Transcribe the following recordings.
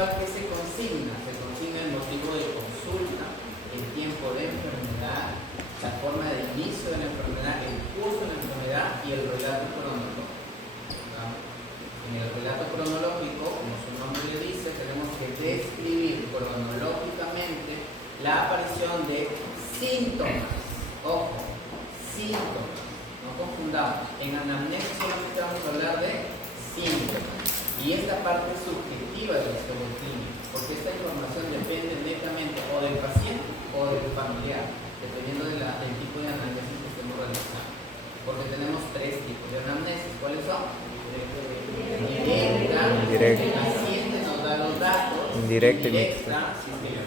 mensual que se consigna el motivo de consulta, el tiempo de enfermedad, la forma de inicio de la enfermedad, el curso de la enfermedad y el relato cronológico. En el relato cronológico, como su nombre le dice, tenemos que describir cronológicamente la aparición de síntomas. Ojo, síntomas, no confundamos. En anamnesis solamente vamos a hablar de síntomas. Y esta parte subjetiva de la historia clínica, porque esta información depende netamente o del paciente o del familiar, dependiendo del tipo de anamnesis que estemos realizando. Porque tenemos tres tipos de anamnesis. ¿Cuáles son? Directa, el paciente nos da los datos. Indirecta y mixta,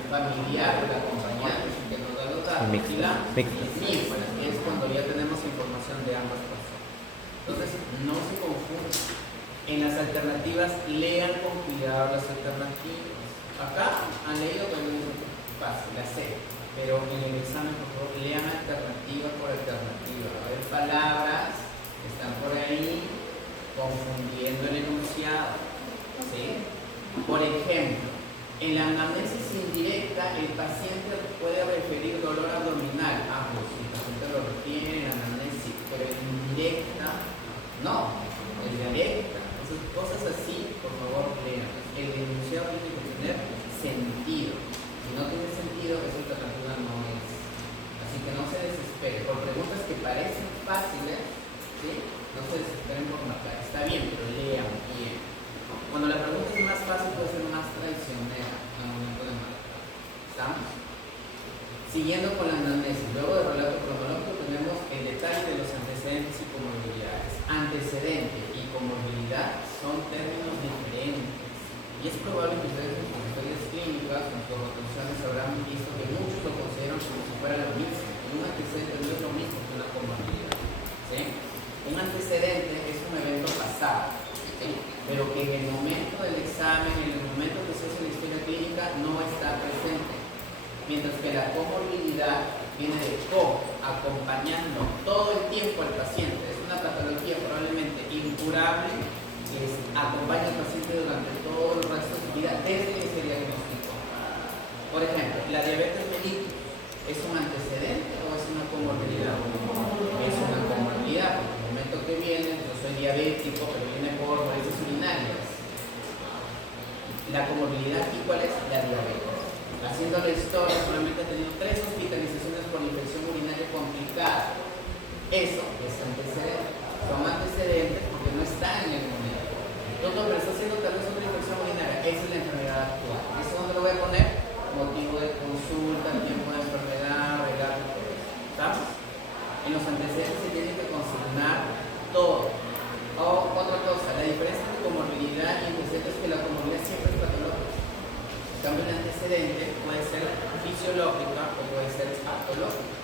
familiar, el acompañante que nos da los datos. Y la mixta, que es cuando ya tenemos información de ambas personas. Entonces, no se confundan. En las alternativas, lean con cuidado las alternativas. Acá han leído con fácil, la C, pero en el examen, por favor, lean alternativa por alternativa. Va a haber palabras que están por ahí confundiendo el enunciado. ¿Sí? Por ejemplo, en la anamnesis indirecta, el paciente puede referir dolor abdominal. Pues si el paciente lo refiere en anamnesis, pero en indirecta, no, es directa. Cosas así, por favor, lean. El enunciado tiene que tener sentido. Si no tiene sentido, esa alternativa no es. Así que no se desespere. Por preguntas que parecen fáciles, ¿sí? No se desesperen por marcar. Está bien, pero lean bien. Cuando la pregunta es más fácil, puede ser más traicionera al momento de marcar. ¿Estamos? Siguiendo con la anamnesis, luego del relato cronológico tenemos el detalle de los antecedentes y comorbilidades. Antecedente y comorbilidad son términos diferentes. Y es probable que ustedes en sus historias clínicas, en sus rotaciones, habrán visto que muchos lo consideran como si fuera lo mismo. Un antecedente no es lo mismo que una comorbilidad. ¿Sí? Un antecedente es un evento pasado, ¿sí? Pero que en el momento del examen, en el momento que se hace la historia clínica, no está presente. Mientras que la comorbilidad viene de acompañando todo el tiempo al paciente. Es una patología probablemente incurable que acompaña al paciente durante todo el resto de su vida desde que se diagnosticó. Por ejemplo, la diabetes mellitus, ¿es un antecedente o es una comorbilidad? Es una comorbilidad, porque en el momento que viene, yo soy diabético, pero viene por varices urinarias. La comorbilidad aquí, ¿cuál es? La diabetes. Haciendo la historia, solamente he tenido 3 hospitalizaciones por infección urinaria complicada. Eso es antecedente. Son antecedentes porque no están en el momento. Doctor, pero está haciendo tal vez otra infección urinaria. Esa es la enfermedad actual. ¿Eso dónde lo voy a poner? Motivo de consulta, tiempo de enfermedad, relato. ¿Estamos? En los antecedentes se tiene que consignar todo. O otra cosa, la diferencia entre comorbilidad y antecedente es que la comorbilidad siempre es patológica. En cambio, el antecedente puede ser fisiológica o puede ser patológica.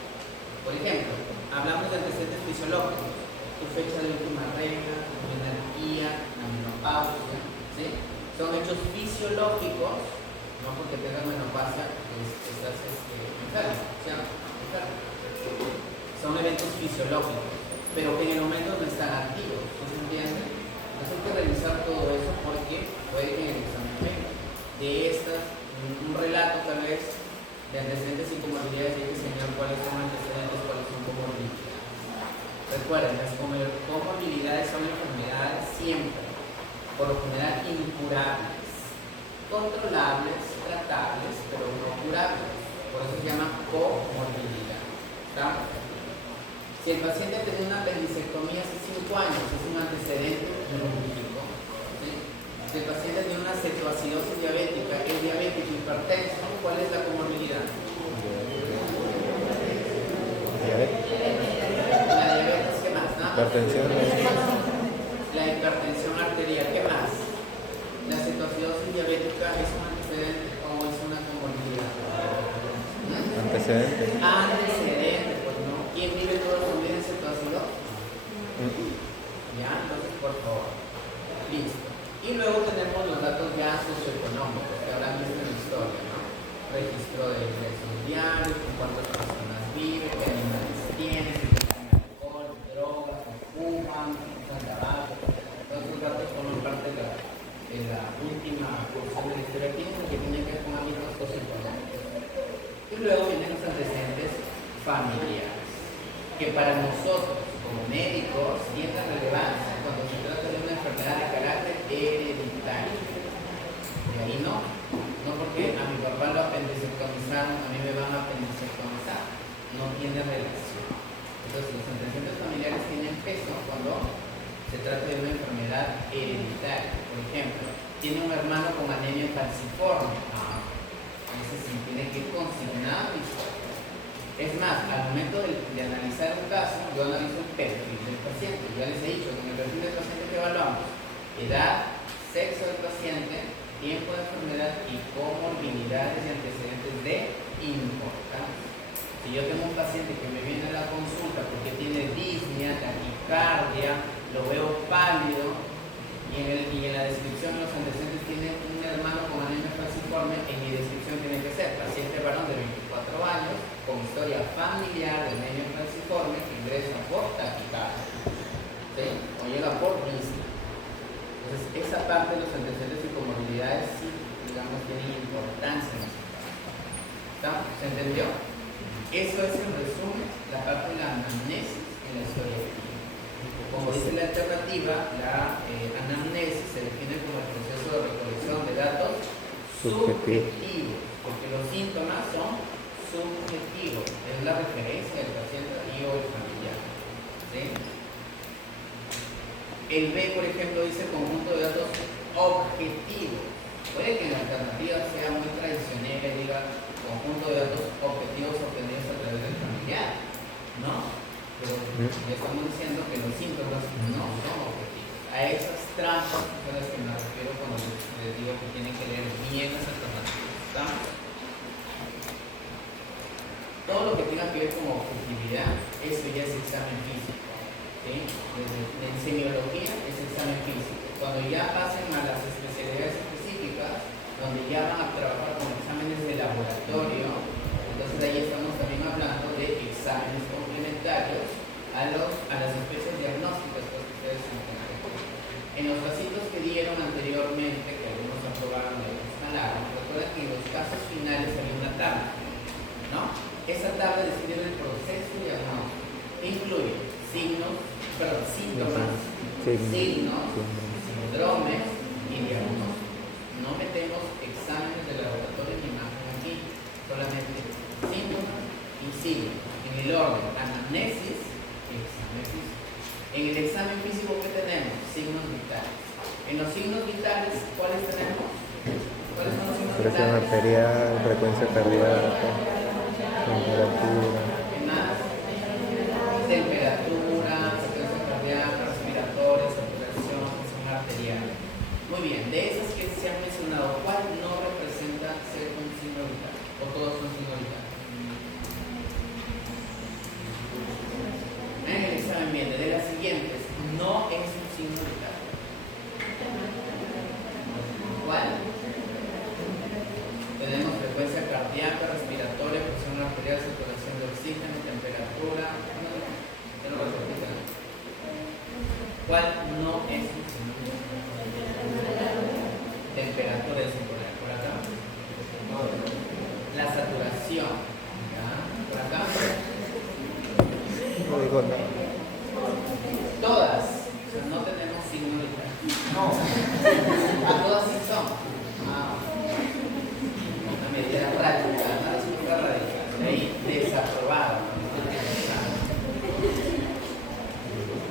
Por ejemplo, hablamos de antecedentes fisiológicos. Tu fecha de última regla, tu menarquía, la menopausia, ¿sí? Son hechos fisiológicos, no porque tengas menopausia, estás enfermo, ¿sí? Son eventos fisiológicos, pero que en el momento no están activos, ¿no se entiende? Entonces hay que revisar todo eso porque puede que en el examen venga. De estas, un relato tal vez de antecedentes y comorbilidades, hay que señalar cuáles son antecedentes, cuáles son comorbilidades. Recuerden, las comorbilidades son enfermedades siempre, por lo general incurables, controlables, tratables, pero no curables. Por eso se llama comorbilidad. ¿Está? Si el paciente tiene una apendicectomía hace 5 años, es un antecedente quirúrgico. ¿Sí? Si el paciente tiene una cetoacidosis diabética, es diabético, hipertenso, ¿cuál es la comorbilidad? La diabetes, ¿qué más? ¿No? Hipertensión. La hipertensión arterial, ¿qué más? La cetoacidosis diabética, ¿es un antecedente o es una comorbilidad? Antecedente. Antecedente, pues no. ¿Quién vive toda su vida en cetoacidosis? Ya, entonces, por favor. Listo. Y luego tenemos los datos ya socioeconómicos que habrán visto en la historia, ¿no? Registro de ingresos diarios, con cuántas personas viven, qué animales tienen, si consumen alcohol, drogas, si fuman, si usan tabaco. Todos esos datos forman parte de la última porción de la historia clínica. luego vienen los antecedentes familiares, que para nosotros como médicos tienen relevancia cuando se trata de una enfermedad de carácter hereditario. De ahí no porque a mi papá lo apendicectomizaron, a mí me van a apendicectomizar, no tiene relación. Entonces los antecedentes familiares tienen peso cuando se trata de una enfermedad hereditaria. Por ejemplo, tiene un hermano con anemia falciforme, ese sí tiene que ir consignado. Es más, al momento de analizar un caso, yo analizo el perfil del paciente. Ya les he dicho que en el perfil del paciente que evaluamos edad, sexo del paciente, tiempo de enfermedad y comorbilidades y antecedentes de importancia. Si yo tengo un paciente que me viene a la consulta porque tiene disnea, taquicardia, lo veo pálido y en la descripción de los antecedentes tiene un hermano con anemia falciforme, en mi descripción tiene que ser paciente varón de 24 años con historia familiar de anemia falciforme que ingresa por taquicardia, ¿sí? O llega por disnea. Entonces esa parte de los antecedentes y comorbilidades sí, digamos, tienen importancia en este caso. ¿Se entendió? Eso es en resumen la parte de la anamnesis en la historia clínica. Como dice la alternativa, la anamnesis se define como el proceso de recolección de datos subjetivos, porque los síntomas son subjetivos, es la referencia del paciente y o el familiar. ¿Sí? El B, por ejemplo, dice conjunto de datos objetivos. Puede que la alternativa sea muy tradicional y diga conjunto de datos objetivos obtenidos a través del familiar, ¿no? Pero ya estamos diciendo que los síntomas no son objetivos. A esas trampas son las que me refiero cuando les digo que tienen que leer bien las alternativas. ¿Estamos? Todo lo que tenga que ver con objetividad, eso ya es examen físico. ¿Sí? En semiología es examen físico. Cuando ya pasen a las especialidades específicas, donde ya van a trabajar con exámenes de laboratorio, entonces ahí estamos también hablando de exámenes complementarios a las especies diagnósticas que ustedes entienden. En los casitos que dieron anteriormente, que algunos aprobaron y otros instalaron, recuerden que en los casos finales había una tabla, ¿no? Esa tabla describe el proceso diagnóstico. Incluye síntomas, síndromes y diagnósticos. No metemos exámenes de laboratorio ni imagen aquí, solamente síntomas y signos. En el orden, anamnesis, examen físico. En el examen físico, ¿qué tenemos? Signos vitales. En los signos vitales, ¿cuáles tenemos? ¿Cuáles son los signos vitales? Presión arterial, frecuencia cardíaca, temperatura. ¿Qué más? Temperatura, frecuencia cardíaca, respiratoria, saturación, presión arterial. Muy bien, de esas que se han mencionado, ¿cuál no representa ser un signo vital? ¿O todos son signos vitales? En el examen viene de las siguientes, no es un signo vital. ¿Cuál? Tenemos frecuencia cardíaca, respiratoria, presión arterial, saturación de oxígeno, temperatura. ¿Cuál no es un signo vital? Temperatura es importante. ¿Por acá? La saturación. ¿Ya? ¿Por acá? No digo nada. Todas. O sea, no tenemos signo vital. No. Todas sí son. Una medida práctica, nada súper radical. De ahí, desaprobado.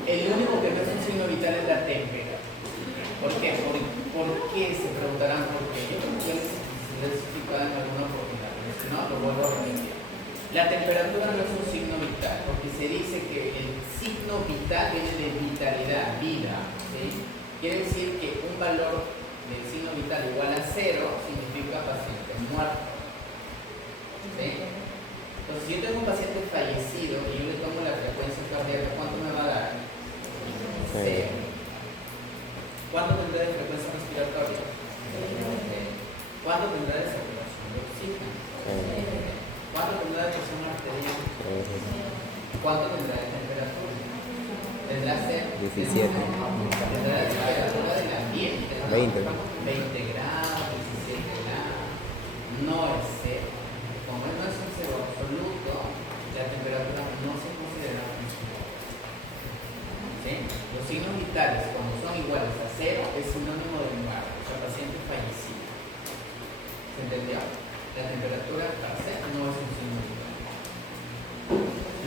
El único que no es un signo vital es la temperatura. ¿Por qué? ¿Por qué? Se preguntarán por qué. Yo creo que les he explicado en alguna oportunidad, pero si no, lo vuelvo a repetir. La temperatura no es un signo vital, porque se dice que el signo vital viene de vitalidad, vida. ¿Sí? Quiere decir que un valor del signo vital igual a 0 significa paciente muerto. ¿Sí? Entonces, si yo tengo un paciente fallecido y yo le tomo la frecuencia cardíaca, ¿cuánto me va a dar? 0. ¿Cuánto tendrá de frecuencia respiratoria? ¿Cuánto tendrá de saturación de oxígeno? ¿Cuánto tendrá de presión arterial? ¿Cuánto tendrá de temperatura? Tendrá 17. Tendrá la temperatura del ambiente. 20. 20 grados, 17 grados. No es 0. Como no es un ¿Se entendió? La temperatura per se no es un signo vital.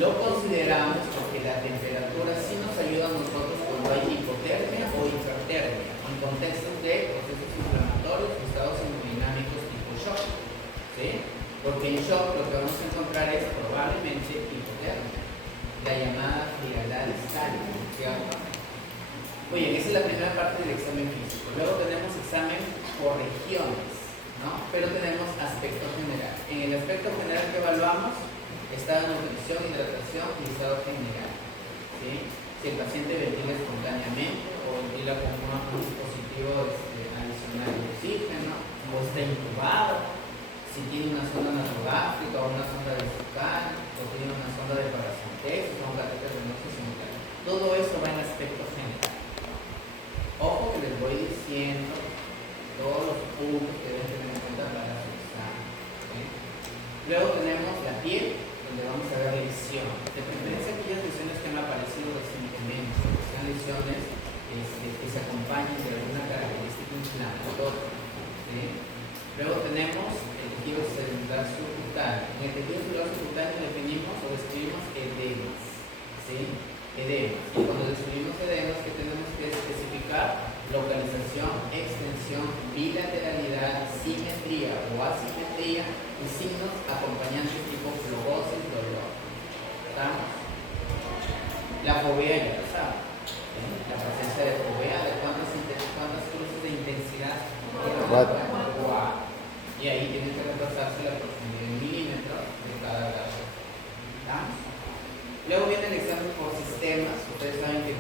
Lo consideramos porque la temperatura sí nos ayuda a nosotros cuando hay hipotermia o hipertermia, en contextos de procesos inflamatorios o estados hemodinámicos tipo shock. ¿Sí? Porque en shock lo que vamos a encontrar es probablemente hipotermia, la llamada frialdad cálida, ¿cierto? Muy bien, esa es la primera parte del examen físico. Luego tenemos examen por regiones, ¿no? Pero tenemos aspecto general. En el aspecto general que evaluamos, estado de nutrición, hidratación y estado general. ¿Sí? Si el paciente ventila espontáneamente o ventila con un dispositivo adicional de oxígeno, o está intubado, si tiene una sonda nasogástrica o una sonda vesical, o tiene una sonda de paracentesis o un catéter venoso simultáneo. Todo esto va en aspecto general. Ojo que les voy diciendo todos los puntos que deben tener en cuenta para su examen. ¿Sí? Luego tenemos la piel, donde vamos a ver lesiones. De preferencia aquellas lesiones que han aparecido recientemente, que sean lesiones que se acompañen de alguna característica inflamatoria. ¿Sí? Luego tenemos el tejido celular subcutáneo. En el tejido celular subcutáneo definimos o describimos edemas. ¿Sí? Edemas. Y cuando describimos edemas, ¿qué tenemos que especificar? Localización, extensión, bilateralidad, simetría o asimetría y signos acompañantes tipo fluorosis, dolor. ¿Estamos? La fovea ya lo saben. ¿Sí? La presencia de fovea, de cuántas cruces de intensidad. 4. Y ahí tiene que repasarse la profundidad en milímetros de cada grado. ¿Estamos? Luego viene el examen por sistemas. Ustedes saben que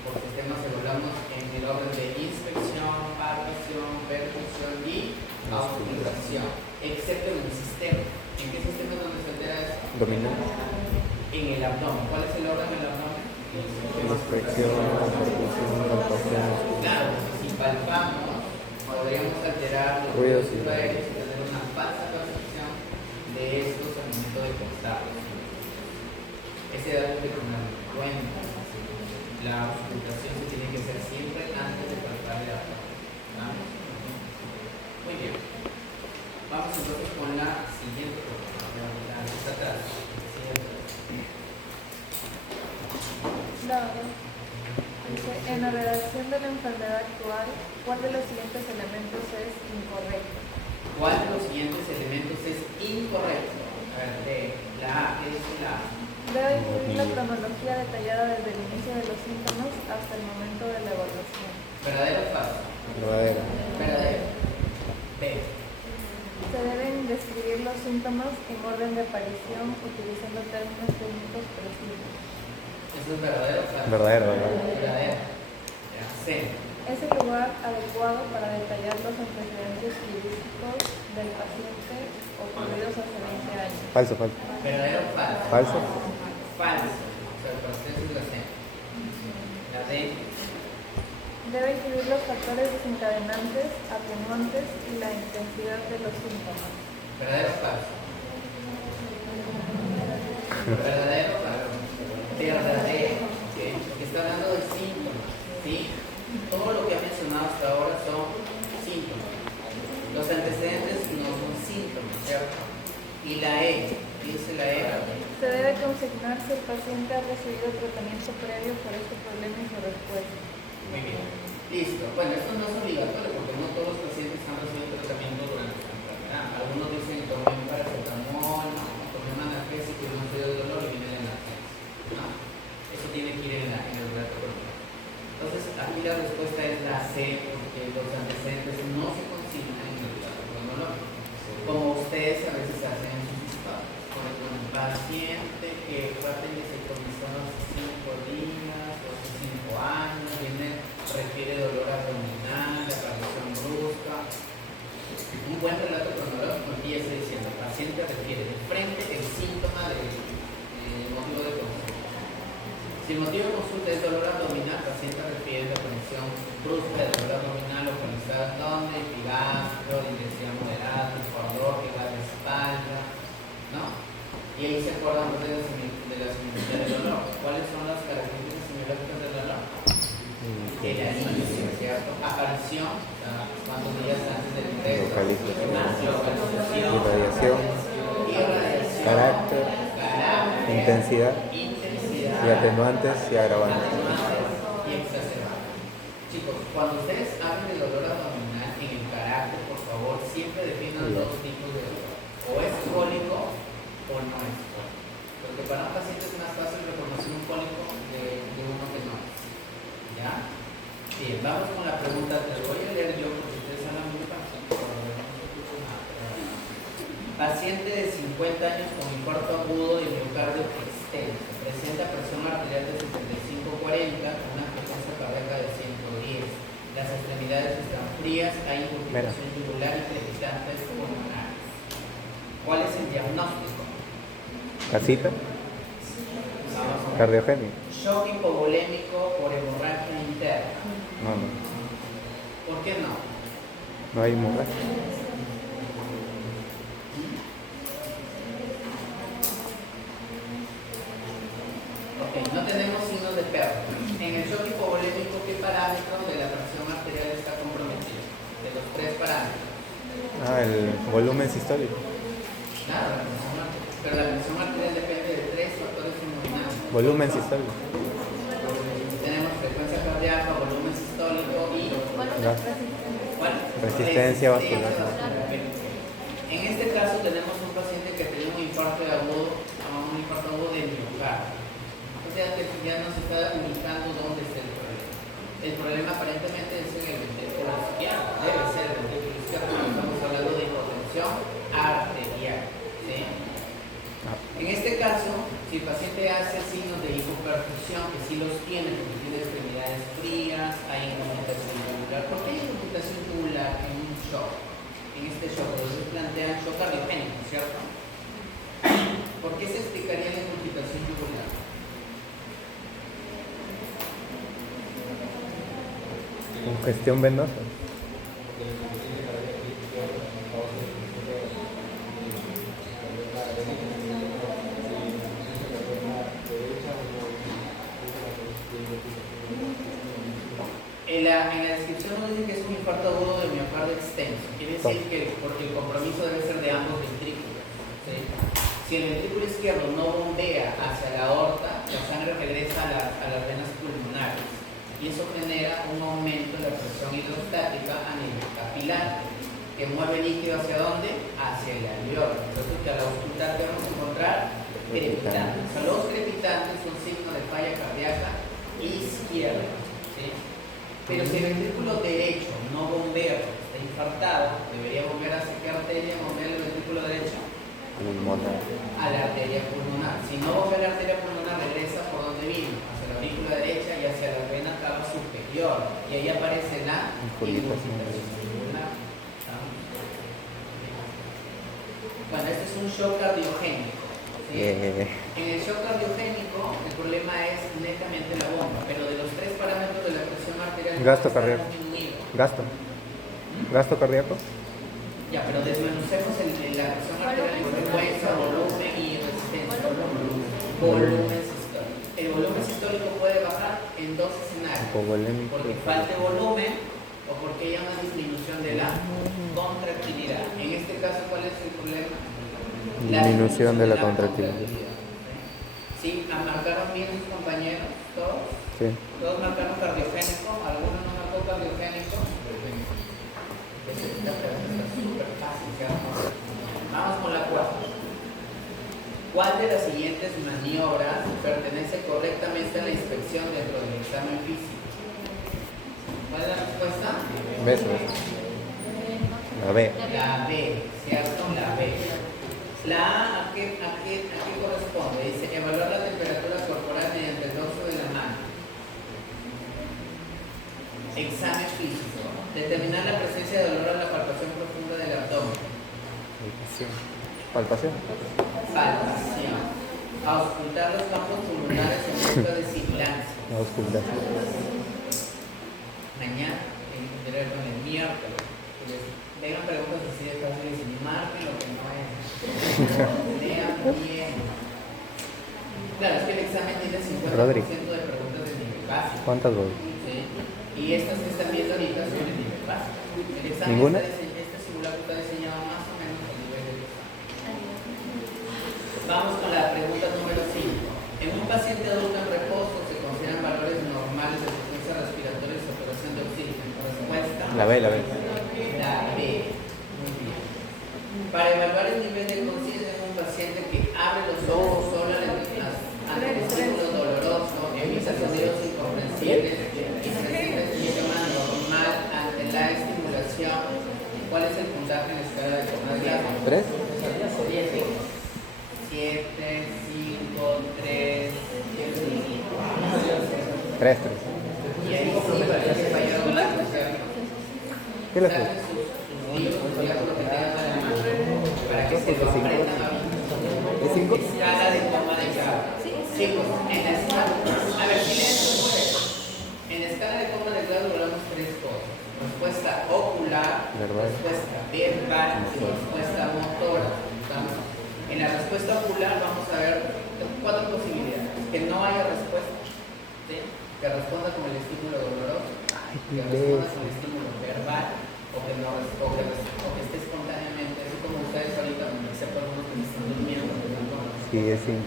por sistemas evaluamos en el orden de inspección, palpación, percusión y auscultación, excepto en el sistema. ¿En qué sistema es donde se altera eso? Dominal. En el abdomen. ¿Cuál es el órgano del abdomen? Inspección, percusión, palpación. Claro, si palpamos, podríamos alterar los ruidos y tener una falsa percepción de estos al momento de contarlos. Ese dato hay que tenerlo en cuenta. La auscultación se tiene que hacer siempre antes de palpar el abdomen. ¿Vamos? Muy bien. Vamos entonces con la siguiente pregunta. La que está atrás. Dado. Dice, en la redacción de la enfermedad actual, ¿cuál de los siguientes elementos es incorrecto? ¿Cuál de los siguientes elementos es incorrecto? A ver, la A, ¿qué dice la A? Debe incluir la cronología detallada desde el inicio de los síntomas hasta el momento de la evaluación. ¿Verdadero o falso? Verdadero. Verdadero. B. Se deben describir los síntomas en orden de aparición utilizando términos técnicos precisos. ¿Eso es verdadero o falso? Verdadero, verdadero. Verdadero. Ya, C. Es el lugar adecuado para detallar los antecedentes quirúrgicos del paciente ocurridos hace 20 años. Falso, falso. ¿Verdadero o falso? Falso. Falso. O sea, el proceso es la C. La D. Debe incluir los factores desencadenantes, atenuantes y la intensidad de los síntomas. ¿Verdadero o falso? ¿Verdadero o falso? Verdadero. ¿Okay? Porque está hablando de síntomas. ¿Sí? Todo lo que ha mencionado hasta ahora son síntomas. Los antecedentes no son síntomas, ¿cierto? Y la E. ¿Qué dice la E? Se debe consignar si el paciente ha recibido tratamiento previo por este problema y su respuesta. Muy bien. Listo. Bueno, esto no es obligatorio porque no todos los pacientes han recibido tratamiento durante su enfermedad. Algunos dicen tomé un paracetamol, no, tomé un analgésico y no se dio el dolor y viene de analgésico. ¿No? Eso tiene que ir en el relato. Entonces, aquí la respuesta es la C, porque los antecedentes no se consignan en el relato cronológico. Como ustedes a veces hacen en sus historias. Por ejemplo, un paciente que fue apendicectomizado hace 5 días o hace 5 años, refiere dolor abdominal, aparición brusca. Un buen relato cronológico empieza diciendo: el paciente refiere de frente el síntoma del motivo de consulta. Si el motivo de consulta es dolor abdominal, el paciente refiere la aparición brusca de dolor abdominal localizada donde epigastro, de intensidad moderada, dolor que va de espalda, ¿no? Y ahí se acuerdan ustedes de la similitud del dolor. ¿Cuáles son las características semiológicas del dolor? El inicio, ¿cierto? Aparición, ¿cuántos días antes del ingreso? localización, irradiación, carácter, intensidad y atenuantes y agravantes. Y exacerbante. Chicos, cuando ustedes hablen del dolor abdominal en el carácter, por favor, siempre definan dos tipos de dolor. O es cólico o no es cólico. Porque para un paciente es más fácil reconocer un cólico de uno que no es. ¿Ya? Bien, vamos con la pregunta. Te voy a leer yo porque ustedes hablan muy fácil. Paciente de 50 años con infarto agudo de miocardio extenso. Presenta presión arterial de 75-40 con una frecuencia cardíaca de 110. Las extremidades están frías, hay inculpación yugular y crepitantes pulmonares. ¿Cuál es el diagnóstico? Casita, Vamos a ver. cardiogénico. Shock hipovolémico por hemorragia interna. No, ¿Por qué no? no hay hemorragia. Ok, no tenemos signos de pérdida. En el shock hipovolémico, ¿qué parámetro de la presión arterial está comprometido? De los tres parámetros. El volumen sistólico. Claro, la presión arterial. Pero la presión arterial depende de tres factores hemodinámicos. Volumen sistólico. Tenemos frecuencia cardíaca, volumen sistólico y ¿cuál? Resistencia vascular. En este caso tenemos un paciente que tiene un infarto agudo de miocardio. O sea que ya nos está indicando dónde está el problema. El problema aparentemente es en el ventrículo izquierdo. Debe ser el ventrículo izquierdo porque estamos hablando de hipotensión arterial. ¿Sí? En este caso, si el paciente hace signos de hipoperfusión, que sí los tiene porque tiene extremidades frías, hay incomunicación yugular. ¿Por qué hay incomunicación yugular en un shock? En este shock, entonces plantean shock cardiogénico, ¿cierto? ¿Por qué se explicaría la incomunicación yugular? Congestión venosa. En la descripción nos dice que es un infarto agudo de miocardio extenso. Quiere decir que porque el compromiso debe ser de ambos ventrículos. ¿Sí? Si el ventrículo izquierdo no bombea hacia la aorta, la sangre regresa a las venas pulmonares y eso genera un aumento en la presión hidrostática a nivel capilar que mueve líquido hacia dónde? Hacia el alveolo. Entonces que al auscultar que vamos a encontrar crepitantes. O sea, los crepitantes son signos de falla cardíaca izquierda. ¿Sí? Pero si el ventrículo derecho no bombea porque está infartado, debería bombear hacia qué arteria, bombea el ventrículo derecho Pulmonar. a la arteria pulmonar. Si no bombea la arteria pulmonar, regresa por donde vino, hacia la aurícula derecha y hacia la vena cava superior. Y ahí aparece la Incurvitación pulmonar. Bueno, este es un shock cardiogénico. ¿Sí? En el shock cardiogénico, el problema es netamente la bomba, pero de los tres parámetros de la presión arterial, Gasto cardíaco. Gasto. ¿Gasto cardíaco? Ya, pero desmenucemos la presión arterial por frecuencia, volumen y resistencia. Volumen sistólico. El volumen sistólico puede bajar en dos escenarios. Hipovolémico. Porque falte volumen o porque haya una disminución de la contractilidad. En este caso, ¿cuál es el problema? Disminución de la contractilidad. ¿Sí? ¿Marcaron bien sus compañeros? ¿Todos? Sí. ¿Todos marcaron cardiogénico? ¿Alguno no marcó cardiogénico? Esta pregunta está súper fácil, ¿cierto? Vamos con la cuarta. ¿Cuál de las siguientes maniobras pertenece correctamente a la inspección dentro del examen físico? ¿Cuál es la respuesta? Beso. La B. La B, ¿cierto? La B. La A, ¿a qué corresponde? Dice, evaluar la temperatura corporal mediante el dorso de la mano. Examen físico. Determinar la presencia de dolor a la palpación profunda del abdomen. Palpación. Palpación. Auscultar los campos pulmonares en busca de sibilancia. Auscultación. Mañana, el miércoles. Vengan preguntas así de fáciles y marquen lo que no es. Lean bien. Claro, es que el examen tiene 50% Rodri. de preguntas de nivel básico. ¿Cuántas voy? ¿Sí? Y estas que están viendo ahorita son de nivel básico. El examen ¿Ninguna? este simulacro está B, la B. La B. Muy bien. Para evaluar el nivel de conciencia de un paciente que abre los ojos solo ante un estímulo doloroso, emite sonidos incomprensibles y se siente de forma normal ante la estimulación, ¿cuál es el puntaje en la escala de comodidad? 3. 7, 5, 3, 3. y ahí sí parece que fallaron una cuestión. ¿Qué le haces? Saquen sus libros, digamos lo que tengan a la mano, para que se lo aprendan a ver. ¿Es 5? Escala de toma de grado. Sí, pues, en la escala, a ver, silencio, en la escala de toma de grado hablamos tres cosas: respuesta ocular, Verbal. respuesta verbal y respuesta motora. ¿Estamos? En la respuesta ocular vamos a ver 4 posibilidades: que no haya respuesta, ¿sí? Que responda con el estímulo doloroso, que responda con el estímulo verbal, o que esté espontáneamente, así como ustedes ahorita, excepto algunos que están durmiendo. Sí, es 5.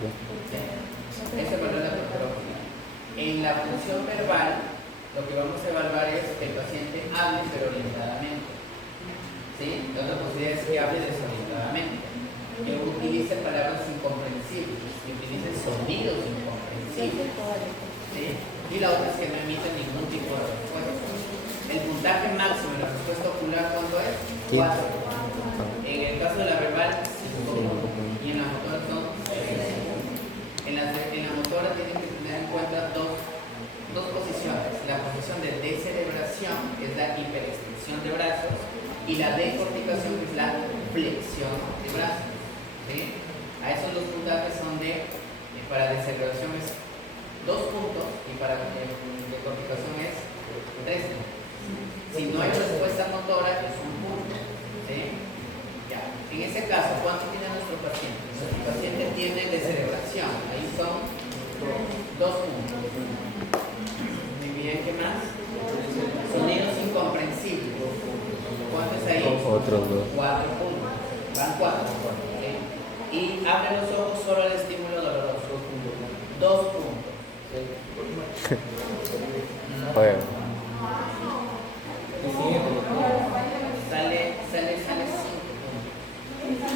Ese valor es la patología. En la función verbal, lo que vamos a evaluar es que el paciente hable pero orientadamente. ¿Sí? La otra posibilidad es que hable desorientadamente, que utilice palabras incomprensibles, que utilice sonidos incomprensibles. ¿Sí? Y la otra es que no emite ningún tipo de respuesta. El puntaje máximo en la respuesta ocular, ¿cuánto es? 4. En el caso de la verbal, 5. Y en la motora son 6. En la motora tienen que tener en cuenta dos posiciones: la posición de descerebración, que es la hiperextensión de brazos, y la decorticación, que es la flexión de brazos. ¿Sí? A esos dos puntajes son para descerebración es 2 puntos y para decorticación es 3. Si no hay respuesta motora, es 1 punto. ¿Sí? Ya. En ese caso, ¿cuánto tiene nuestro paciente? Nuestro paciente tiene descerebración. Ahí son 2 puntos. Muy bien, ¿qué más? Sonidos incomprensibles. ¿Cuánto es ahí? Otros 2. 4 puntos. Van 4. ¿Sí? Y abre los ojos solo al estímulo doloroso. 2 puntos. Joder. Sale 5 puntos.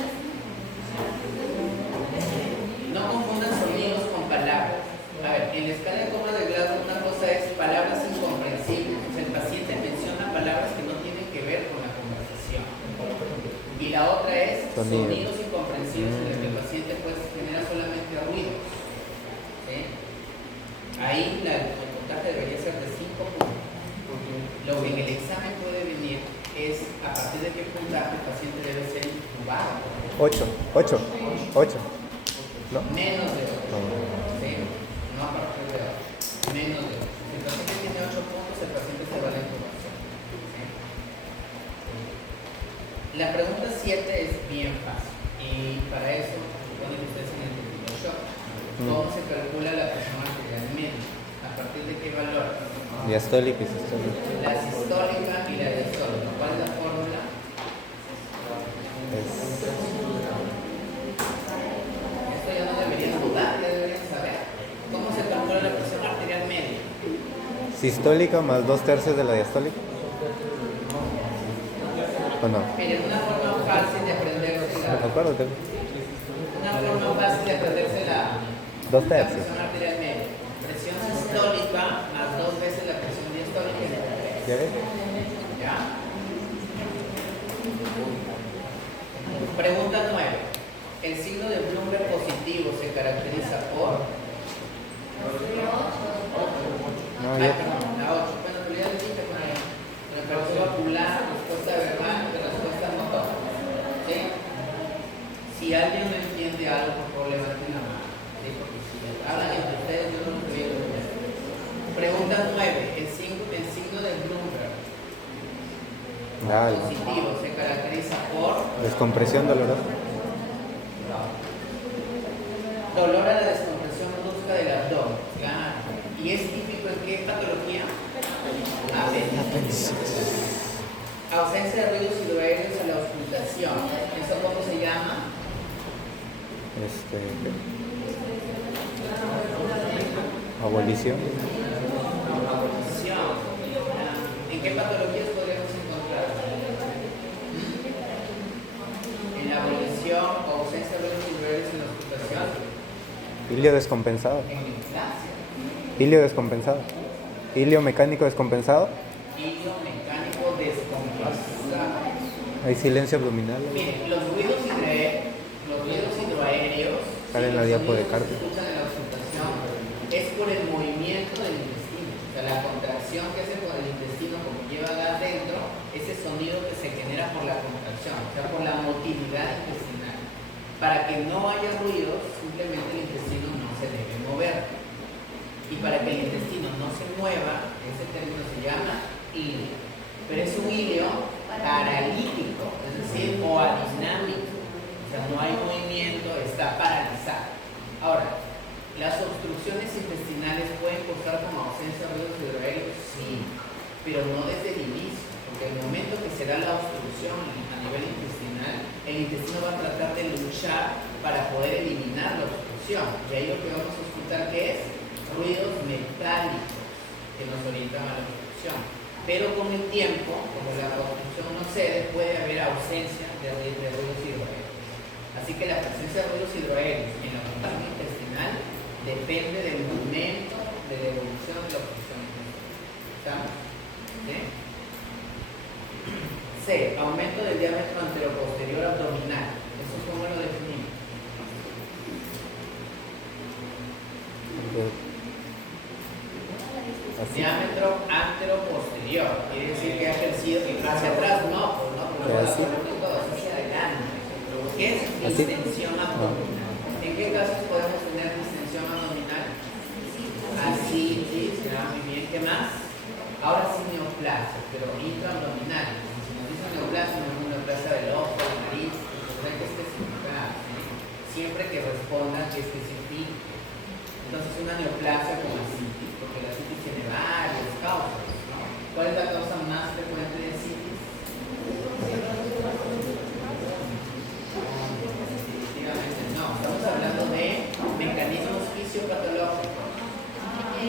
No confundan sonidos con palabras. A ver, en la escala de toma de grado, una cosa es palabras incomprensibles. O sea, el paciente menciona palabras que no tienen que ver con la conversación. Y la otra es sonidos incomprensibles, en los que el paciente pues genera solamente ruidos. ¿Sí? Ahí el puntaje debería ser de 5 puntos. Lo que en el examen puede venir es a partir de qué puntaje el paciente debe ser intubado. 8. ¿No? Menos de 8. No. ¿Sí? No a partir de 8. Menos de 8. Si el paciente tiene 8 puntos, el paciente se va a la intubación. ¿Sí? La pregunta 7 es bien fácil. Y para eso, ponen ustedes en el título shock. ¿Cómo se calcula la presión arterial media? ¿A partir de qué valor? Diastólica y sistólica. La sistólica y la diastólica. ¿Cuál es la fórmula? Esto ya no deberían dudar, ya deberían saber. ¿Cómo se calcula la presión arterial media? Sistólica más 2/3 de la diastólica. ¿O no? Miren, una forma fácil de aprenderse Acuérdate. una forma fácil de aprenderse la 2/3. presión arterial media. Presión sistólica más 2 veces la presión diastólica. ¿Ya ves? ¿Ya? Pregunta 9. El signo de Bloomberg positivo se caracteriza por... No, Ay, ya. perdón, la 8. Bueno, pero ya les dije con la respuesta ocular, respuesta verbal y respuesta motora. ¿Sí? Si alguien no entiende algo, por favor, levanten la mano. ¿Sí? Porque si hablan entre ustedes, yo no lo estoy entendiendo. Pregunta 9. El signo de Bloomberg Dale. positivo se caracteriza por Descompresión dolorosa. dolor a la descompresión brusca del abdomen. Claro. ¿Y es típico en qué patología? Apendicitis. Ausencia de ruidos hidroaéreos a la auscultación. ¿Eso cómo se llama? Abolición. Abolición. ¿En qué patologías podríamos encontrar auscultación o ausencia de ruidos hidroaéreos en la auscultación. Hilio descompensado. En mi clase. Hilio descompensado. Hilio mecánico descompensado. Hilio mecánico descompensado. Hay silencio abdominal. Miren, los ruidos hidroaéreos, Sale en la diapo de que se Carter. escuchan en la auscultación, es por el movimiento del intestino. O sea, la contracción que hace por el intestino, como lleva adentro, ese sonido que se genera por la contracción, o sea, por la motilidad intestinal. Para que no haya ruidos, simplemente el intestino no se debe mover. Y para que el intestino no se mueva, ese término se llama hilio. Pero es un hilio paralítico, es decir, o adinámico. O sea, no hay movimiento, está paralizado. Ahora, ¿las obstrucciones intestinales pueden causar como ausencia de ruidos hidroaéreos? Sí, pero no desde el inicio, porque el momento que se da la obstrucción a nivel intestinal, el intestino va a tratar de luchar para poder eliminar la obstrucción. Y ahí lo que vamos a escuchar que es ruidos metálicos que nos orientan a la obstrucción. Pero con el tiempo, como la obstrucción no cede, puede haber ausencia de ruidos hidroaéreos. Así que la presencia de ruidos hidroaéreos en la obstrucción intestinal depende del momento de la evolución de la obstrucción intestinal. ¿Estamos? ¿Sí? C. Aumento del diámetro anteroposterior abdominal. ¿Eso cómo lo definimos? Así. Diámetro anteroposterior. Quiere decir que ha crecido hacia atrás, no, pues no, pero Así. hacia adelante. ¿Qué es Así. distensión abdominal? ¿En qué casos podemos tener distensión abdominal? Así, sí, será muy bien. ¿Qué más? Ahora sí neoplasia, pero intraabdominal. Si nos dicen neoplasia, no es una neoplasia del ojo, de la nariz, pues hay que especificar, ¿sí? Siempre que responda que especifique. Entonces una neoplasia como la citis, porque la citis tiene varias causas, ¿no? ¿Cuál es la causa más frecuente de citis? Definitivamente no. Estamos hablando de mecanismos fisiopatológicos.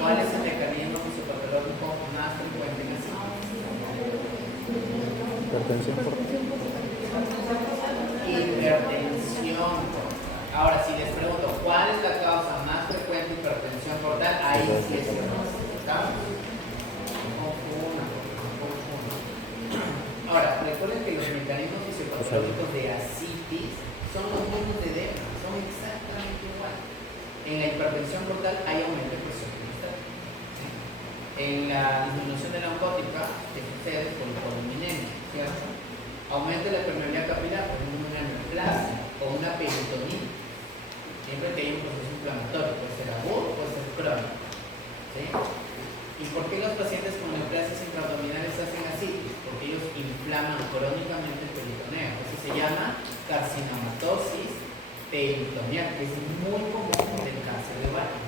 ¿Cuál es el mecanismo fisiopatológico más frecuente en la citis? Hipertensión portal. Hipertensión. Ahora, si les pregunto, ¿cuál es la causa más frecuente de hipertensión portal? Ahí sí es cierto. ¿Estamos? Ahora, recuerden que los mecanismos fisiopatológicos de ascitis son los mismos de edema, son exactamente iguales. En la hipertensión portal hay aumento de presión peristaltica. En la disminución de la oncótica, que sucede por polieminemia, ¿cierto? Aumento de la permeabilidad capilar, por ejemplo, una neoplasia o una peritonita. Siempre que hay un proceso inflamatorio, puede ser agudo, puede ser crónico. ¿Sí? ¿Y por qué los pacientes con neoplasias intraabdominales hacen así? Porque ellos inflaman crónicamente el peritoneo. Eso se llama carcinomatosis peritoneal, que es muy común en el cáncer de ovario.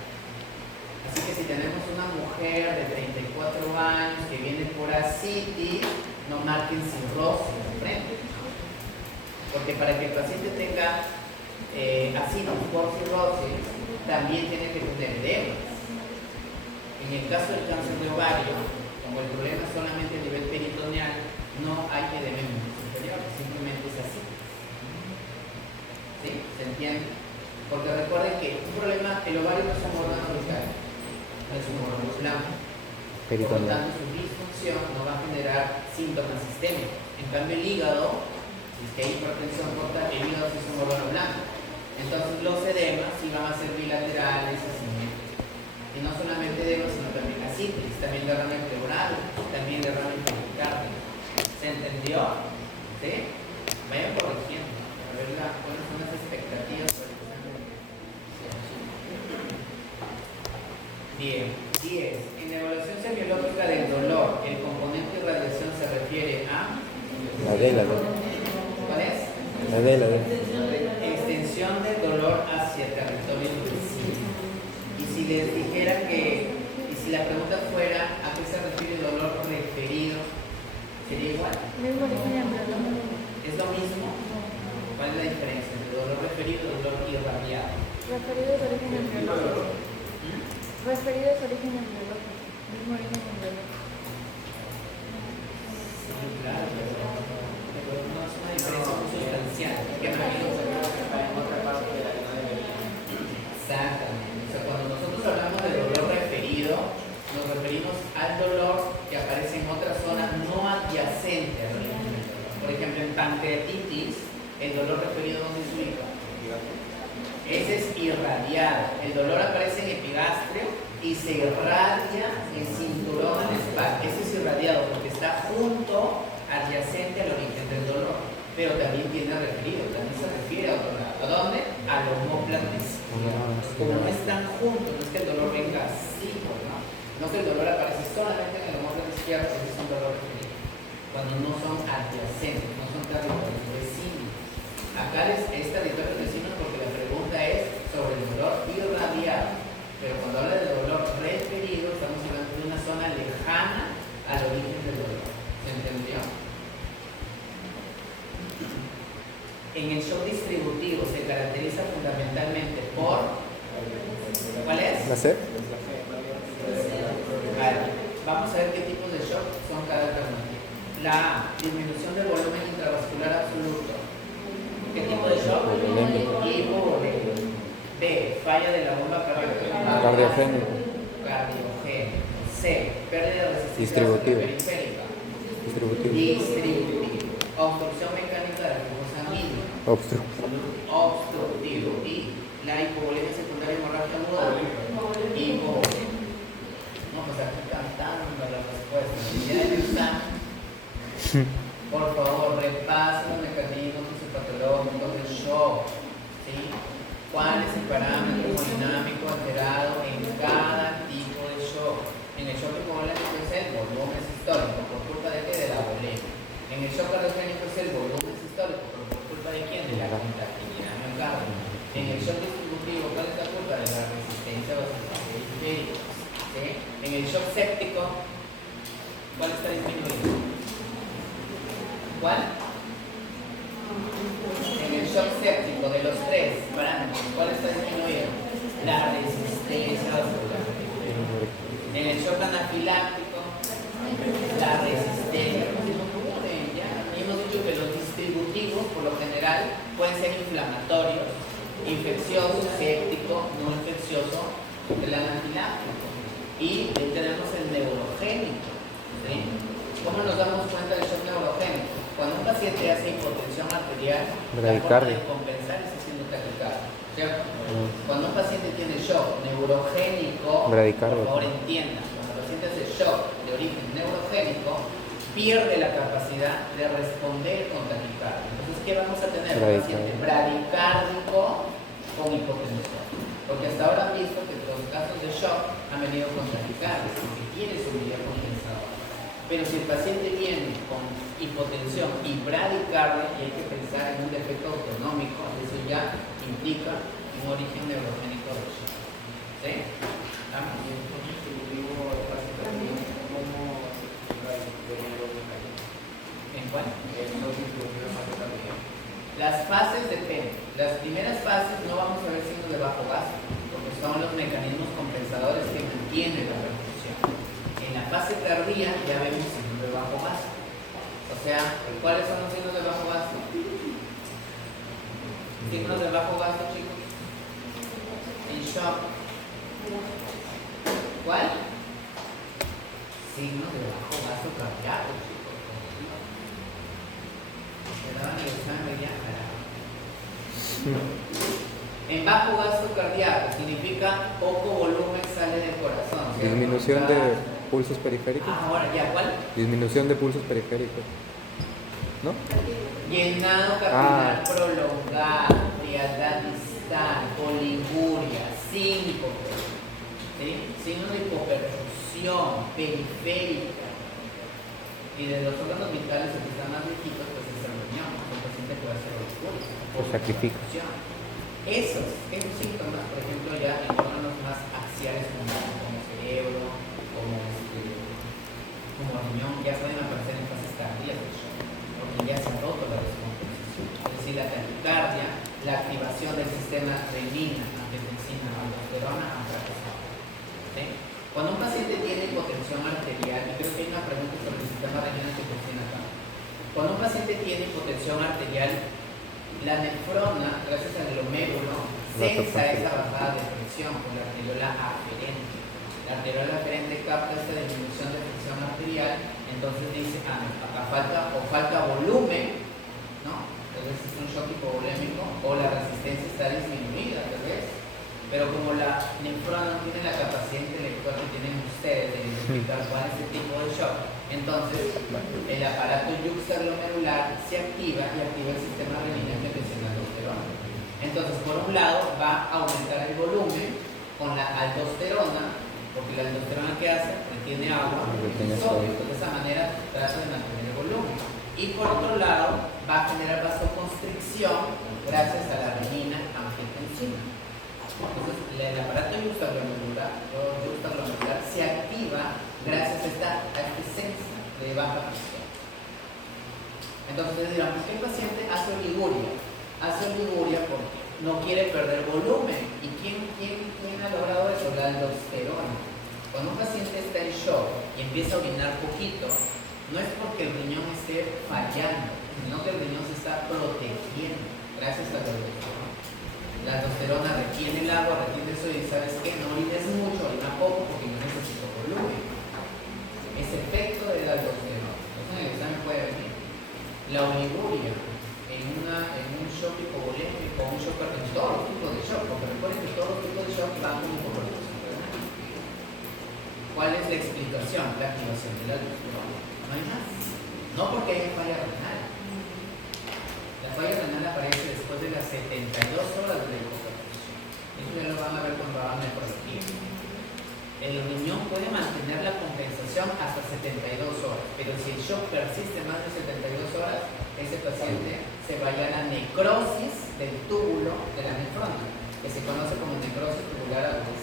Así que si tenemos una mujer de 34 años que viene por ascitis, no marquen cirrosis de frente. Porque para que el paciente tenga ascitis por cirrosis, también tiene que tener edemas. En el caso del cáncer de ovario, como el problema es solamente a nivel peritoneal, no hay edema en el superior, simplemente es así. ¿Sí? ¿Se entiende? Porque recuerden que un problema, el ovario no es un órgano vital, es un órgano blanco. Por lo tanto, su disfunción no va a generar síntomas sistémicos. En cambio, el hígado, si es que hay hipertensión portal, el hígado sí es un órgano blanco. Entonces, los edemas sí van a ser bilaterales, asimétricos. Y no solamente edemas, sino también ascitis, también derrame pleural, también derrame pericardio. ¿Se entendió? ¿Sí? Vayan corrigiendo, a ver cuáles son las expectativas para el examen. Bien, 10. En la evaluación semiológica del dolor, el componente de radiación se refiere a... La D. ¿Cuál es? La D. Extensión del dolor hacia territorio específico. Y si les dijera que, y si la pregunta fuera a qué se refiere el dolor referido, ¿sería igual? Mismo origen embriológico. ¿Es lo mismo? ¿Cuál es la diferencia entre dolor referido y dolor irradiado? Referido es origen embriológico. Referido es origen embriológico. Mismo origen embriológico. Sí, claro, pero no es una diferencia muy sustancial. ¿Qué más? el dolor referido ¿dónde se ubica? Ese es irradiado. El dolor aparece en epigastrio y se irradia en cinturón en la espalda. Ese es irradiado porque está junto, adyacente al origen del dolor. Pero también tiene referido, también se refiere a otro lado. ¿A dónde? Al omóplato izquierdo. Como no están juntos, no es que el dolor venga así, ¿no? No que el dolor aparece solamente en el omóplato izquierdo, ese es un dolor referido. Cuando no son adyacentes, no son territorios vecinos. Acá es territorio vecino porque la pregunta es sobre el dolor irradiado. Pero cuando habla de dolor referido, estamos hablando de una zona lejana al origen del dolor. ¿Se entendió? En el shock distributivo se caracteriza fundamentalmente por... ¿Cuál es? ¿La C? Vale. Vamos a ver qué tipos de shock son cada alternativa. La A, disminución del volumen intravascular absoluto. ¿Qué tipo de shock? Hipovolémico. B, falla de la bomba cardíaca. Cardiogénico. Cardiogénico. C, pérdida de resistencia Distributivo. periférica. Distributivo. Distributivo. Obstrucción mecánica del flujo sanguíneo. Obstructivo. Y la hipovolemia secundaria hemorrágica aguda. Hipovolemia. No, pues aquí cantando la respuesta. Ya en el examen, por favor, repasen los mecanismos fisiopatológicos del shock. ¿Sí? ¿Cuál es el parámetro hemodinámico alterado en cada tipo de shock? En el shock hipovolémico es el volumen sistólico, ¿por culpa de qué? De la volemia. En el shock cardiogénico es el volumen sistólico, ¿por culpa de quién? De la contractilidad miocárdica. En el shock distributivo, ¿cuál es la culpa? De la resistencia vascular periférica. ¿Sí? En el shock séptico, ¿cuál está disminuido? ¿Cuál? En el shock séptico de los tres parámetros, ¿cuál está disminuido? La resistencia vascular. En el shock anafiláctico, la resistencia. Ya hemos dicho que los distributivos, por lo general, pueden ser inflamatorios, infeccioso, séptico, no infeccioso, el anafiláctico. Y tenemos el neurogénico. ¿Sí? ¿Cómo nos damos cuenta del shock neurogénico? Cuando un paciente hace hipotensión arterial, la forma de compensar es haciendo taquicardia, ¿cierto? Cuando un paciente tiene shock neurogénico, por favor entiendan, cuando el paciente hace shock de origen neurogénico, pierde la capacidad de responder con taquicardia. Entonces, ¿qué vamos a tener? Un paciente bradicárdico con hipotensión. Porque hasta ahora han visto que los casos de shock han venido con taquicardia, porque tiene su medida compensadora. Pero si el paciente viene con hipotensión y bradicardia, y hay que pensar en un defecto autonómico, eso ya implica un origen neurogénico del shock. ¿Sí? ¿En cuál? Las fases dependen. Las primeras fases no vamos a ver signos de bajo gasto, porque son los mecanismos compensadores que mantienen la perfusión. En la fase tardía ya vemos signos de bajo gasto. O sea, ¿cuáles son los signos de bajo gasto? Signos de bajo gasto, chicos. En shock. ¿Cuál? Signos de bajo gasto cardíaco, chicos. Me daban el examen de ya. En bajo gasto cardíaco significa poco volumen sale del corazón. ¿Cierto? Disminución de pulsos periféricos. Ahora, ¿ya cuál? Disminución de pulsos periféricos. ¿No? Llenado capilar prolongado, frialdad distal, poliguria, síncope, ¿sí? Signos de hipoperfusión periférica. Y de los órganos vitales que están más viejitos, pues es el riñón. El paciente puede hacer oscuros. Pues sacrifica. Esos síntomas, por ejemplo, ya en órganos más axiales como cerebro, como riñón, ya pueden aparecer en fases tardías del shock, porque ya se ha roto la descomposición. Es decir, la taquicardia, la activación del sistema renina, angiotensina, aldosterona, han fracasado. ¿Sí? Cuando un paciente tiene hipotensión arterial, y creo que hay una pregunta sobre el sistema renina angiotensina acá. Cuando un paciente tiene hipotensión arterial, la nefrona, gracias al glomérulo, sensa esa bajada de presión con la arteriola aferente. La arteriola aferente capta esta disminución de presión arterial, entonces dice, acá falta volumen, ¿no? Entonces es un shock hipovolémico o la resistencia está disminuida, tal vez. Pero como la nefrona no tiene la capacidad intelectual que tienen ustedes de identificar cuál es el tipo de shock, entonces el aparato yuxtaglomerular se activa y activa el sistema renina-angiotensina aldosterona. Entonces, por un lado, va a aumentar el volumen con la aldosterona, porque la aldosterona que hace retiene agua, sodio, de esa manera trata de mantener el volumen. Y por otro lado, va a generar vasoconstricción gracias a la renina-angiotensina. Entonces, el aparato yuxtaglomerular se activa gracias a este sensor de baja presión. Entonces, dirán, ¿por qué el paciente hace oliguria? Hace oliguria porque no quiere perder volumen. ¿Y quién ha logrado eso? La aldosterona. Cuando un paciente está en shock y empieza a orinar poquito, no es porque el riñón esté fallando, sino que el riñón se está protegiendo gracias a la aldosterona. La aldosterona retiene el agua, retiene eso y ¿sabes qué? No orines mucho, orina poco porque no necesito volumen. Ese efecto de la aldosterona. Entonces en el examen puede venir. La oliguria en un shock hipovolémico, un shock en todos los tipos de shock, porque recuerden que todos los tipos de shock van con hipovolémico. ¿Cuál es la explicación? La activación de la aldosterona. No hay más. No porque haya falla renal. La falla renal aparece después de las 72 horas de la hipotensión. Eso ya lo van a ver cuando hagan nefrología. El riñón puede mantener la compensación hasta 72 horas, pero si el shock persiste más de 72 horas, ese paciente se va a la necrosis del túbulo de la nefrona, que se conoce como necrosis tubular aguda.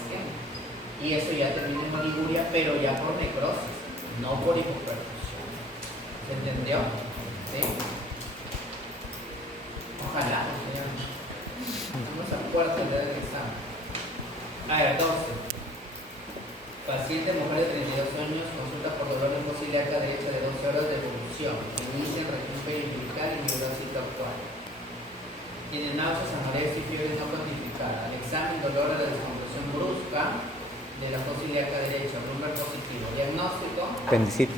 Y eso ya termina en oliguria, pero ya por necrosis, no por hipoperfusión. ¿Se entendió? ¿Sí? Ojalá, señor. Vamos a cuarto día del examen. A ver, 12. Paciente mujer de 32 años consulta por dolor en fosa ilíaca derecha de 12 horas de evolución. Inicia en región periumbilical y neurosis actual. Tiene náuseas, anorexia y fiebre no cuantificada. Al examen, dolor a la descompresión brusca de la fosa ilíaca derecha, lumbar positivo. Diagnóstico: Apendicitis.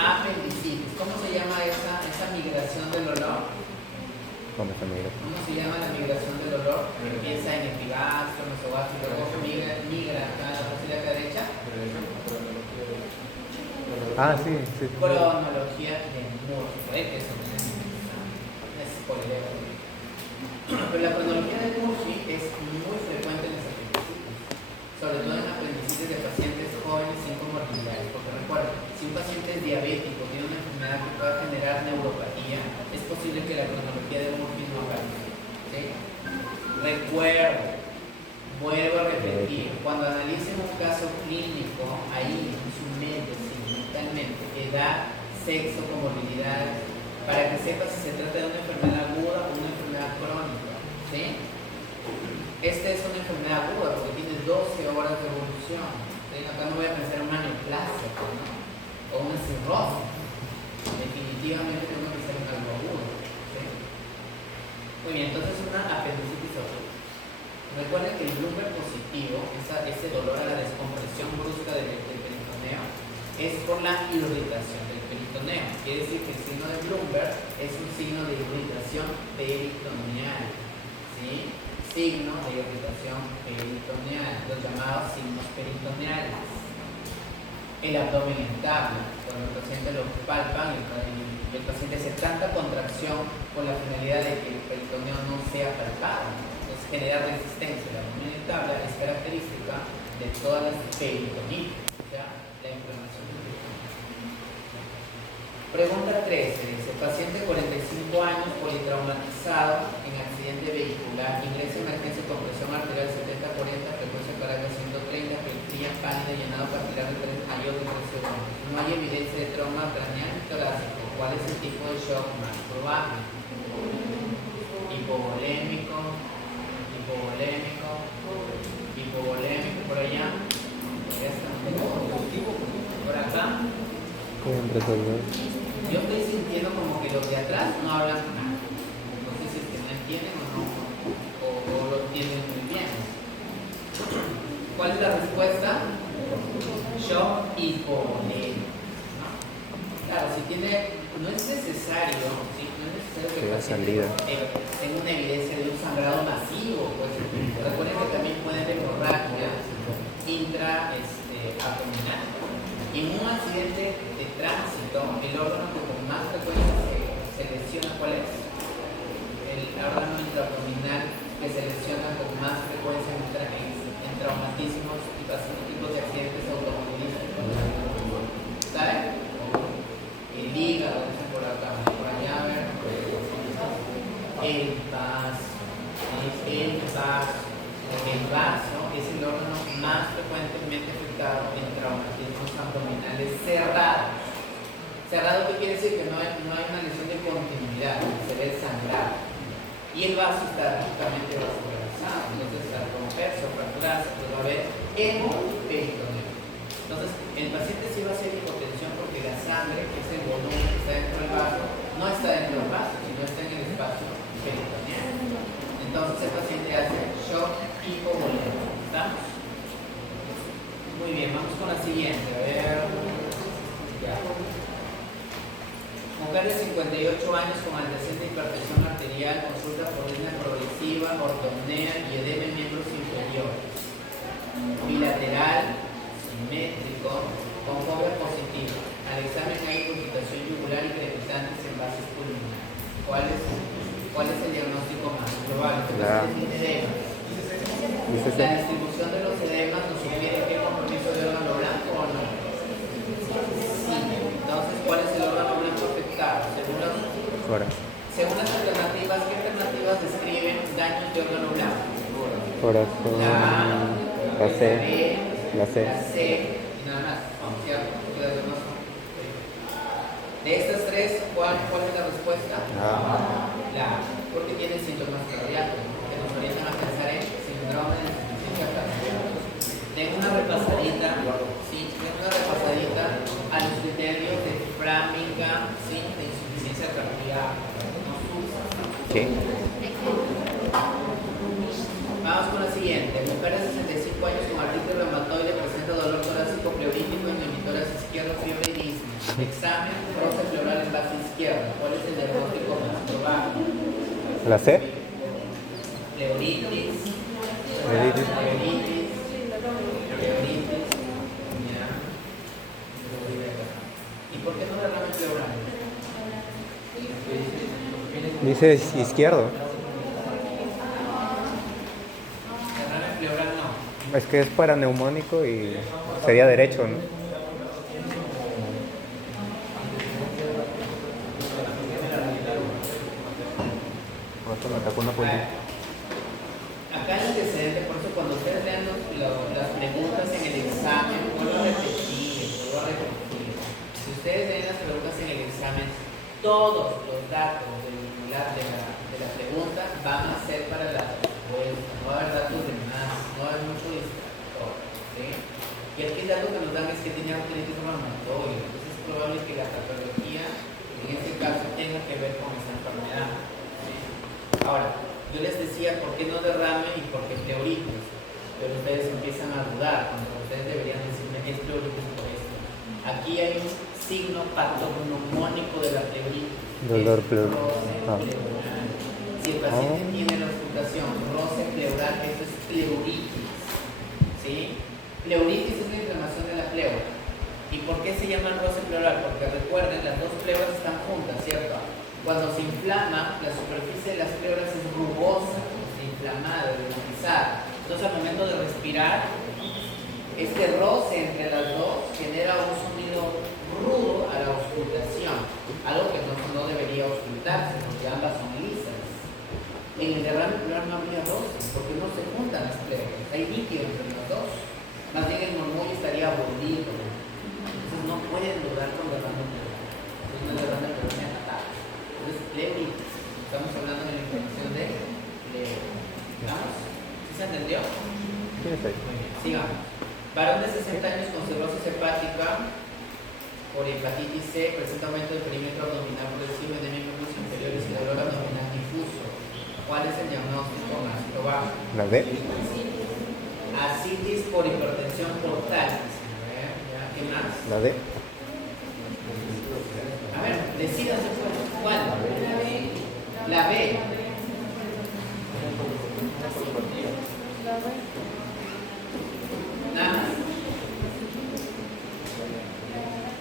apendicitis. ¿Cómo se llama esa migración del olor? ¿Cómo se llama la migración del olor? Empieza en epigastro, mesogastro, luego migra a la fosa ilíaca derecha. Ah, sí. Cronología de Murphy, que es spoiler. Pero la cronología de Murphy es muy frecuente en las apendicitis, sobre todo en apendicitis de pacientes jóvenes sin comorbilidades, porque recuerden, si un paciente es diabético, tiene una enfermedad que pueda generar neuropatía, es posible que la cronología de Murphy no aparezca. ¿Sí? Recuerdo, vuelvo a repetir, cuando analicen un caso clínico, ahí en su mente, simultáneamente, edad, sexo, comorbilidades, para que sepa si se trata de una enfermedad aguda o una enfermedad crónica. ¿Sí? Esta es una enfermedad aguda porque tiene 12 horas de evolución. ¿Sí? Acá no voy a pensar en una neoplasia, ¿no? O una cirrosis. Definitivamente tengo que pensar en algo agudo. ¿Sí? Muy bien, entonces una apendicitis aguda. Recuerden que el lumbar positivo, ese dolor a la descompresión brusca del peritoneo, es por la irritación del peritoneo. Quiere decir que el signo de lumbar es un signo de irritación peritoneal. ¿Sí? Signo de irritación peritoneal, los llamados signos peritoneales. El abdomen estable, cuando el paciente lo palpa y el paciente hace tanta contracción con la finalidad de que el peritoneo no sea palpado. Entonces genera resistencia. El abdomen estable es característica de todas las peritonitis, o sea, la inflamación del peritoneo. Pregunta 13, dice, paciente de 45 años politraumatizado en accidente vehicular, ingresa en emergencia con presión arterial 70-40, frecuencia cardíaca 130, fría, pálida, llenado capilar de 3 ayotas de 3 segundos. No hay evidencia de trauma craneal y torácico. ¿Cuál es el tipo de shock más probable? Hipovolémico, por allá, por acá. Yo estoy sintiendo como que los de atrás no hablan nada. No sé si es que no entienden o lo entienden muy bien. ¿Cuál es la respuesta? Shock hipovolémico. ¿No? Claro, si tiene, no es necesario Es lo que La salida. tengo una evidencia de un sangrado masivo. Pues. Recuerden que también puede haber hemorragia intra-abdominal. Y en un accidente de tránsito, el órgano que con más frecuencia se lesiona, ¿cuál es? El órgano intraabdominal que se lesiona con más frecuencia en traumatismos y tipos de accidentes automovilísticos. ¿Saben? El hígado, por acá, por allá, a ver. El vaso es el órgano más frecuentemente afectado en traumatismos abdominales cerrados. Cerrado, ¿qué quiere decir? Que no hay una lesión de continuidad, se ve sangrado. Y el vaso está totalmente vascularizado, entonces al romperse o fracturarse, pues va a haber hemoperitoneo. Entonces, el paciente sí va a hacer hipotensión porque la sangre, que es el volumen que está dentro del vaso, no está dentro del vaso, sino está en el espacio peritoneal. Entonces, el paciente hace shock hipovolémico. ¿Estamos? Muy bien, vamos con la siguiente. A ver. Ya. Mujer de 58 años con antecedente de hipertensión arterial, consulta por línea progresiva, ortopnea y edema en miembros inferiores. Bilateral, simétrico, con fobia positiva. Al examen hay consultación yugular y crepitantes en bases pulmonares. ¿Cuál es el diagnóstico más probable? La distribución de los edemas nos sugiere que hay compromiso de órgano blanco o no. Sí. Entonces, ¿cuál es el órgano blanco afectado? Según las alternativas, ¿qué alternativas describen daños de órgano blanco? Corazón. La C. La C. Y nada más. ¿Cierto? De estas tres, ¿cuál es la respuesta? La porque tienen síntomas cardíacos que nos orientan a pensar en síndrome de insuficiencia cardíaca. Tengo una repasadita a los criterios de Framingham, ¿sí? De insuficiencia cardíaca. ¿Qué? Vamos con la siguiente. Mujer de 65 años con artritis reumatoide presenta dolor torácico pleurítico en el tórax izquierdo, fiebre y disnea. Examen, roce pleural en base izquierda. ¿Cuál es el diagnóstico más probable? ¿La C? Pleuritis. Ya. ¿Y por qué no derrame pleural? Dice izquierdo. Derrame pleural no. Es que es paraneumónico y sería derecho, ¿no? Me atacó una polilla. Acá el antecedente, por eso cuando ustedes vean las preguntas en el examen, vuelvo a repetir. Si ustedes ven las preguntas en el examen, todos los datos de la pregunta van a ser para la respuesta. No va a haber datos de más, no va a haber mucho distractor. ¿Sí? Y aquí el dato que nos dan es que tenía artritis reumatoide. Entonces es probable que la patología, en este caso, tenga que ver con esta enfermedad. Ahora, yo les decía por qué no derrame y por qué pleuritis, pero ustedes empiezan a dudar, cuando ustedes deberían decirme es pleuritis por esto. Aquí hay un signo patognomónico de la pleuritis. Dolor pleural. Si el paciente tiene la auscultación roce pleural, esto es pleuritis. ¿Sí? Pleuritis es la inflamación de la pleura. ¿Y por qué se llama roce pleural? Porque recuerden, las dos pleuras están juntas, ¿cierto? Cuando se inflama, la superficie de las pleuras es rugosa, inflamada, edematizada. Entonces, al momento de respirar, este roce entre las dos genera un sonido rudo a la auscultación, algo que no debería auscultarse, porque ambas son lisas. En el derrame pleural no habría roce, porque no se juntan las pleuras, hay líquido entre las dos. Más bien el murmullo estaría aburrido. Entonces, no pueden dudar con derrame pleural. Entonces, el derrame pleural es fatal. Entonces, pleuritis. Estamos hablando de la inflamación de pleura. ¿Vamos? ¿Sí se entendió? Sí, está ahí. Muy bien, sigamos. Varón de 60 años con cirrosis hepática por hepatitis C, presenta aumento del perímetro abdominal progresivo de miembros inferiores y dolor abdominal difuso. ¿Cuál es el diagnóstico más probable? La D. Ascitis por hipertensión portal. A ver, ¿ya? ¿Qué más? La D. A ver, decídanse pues. ¿Cuál? La B. Nada más.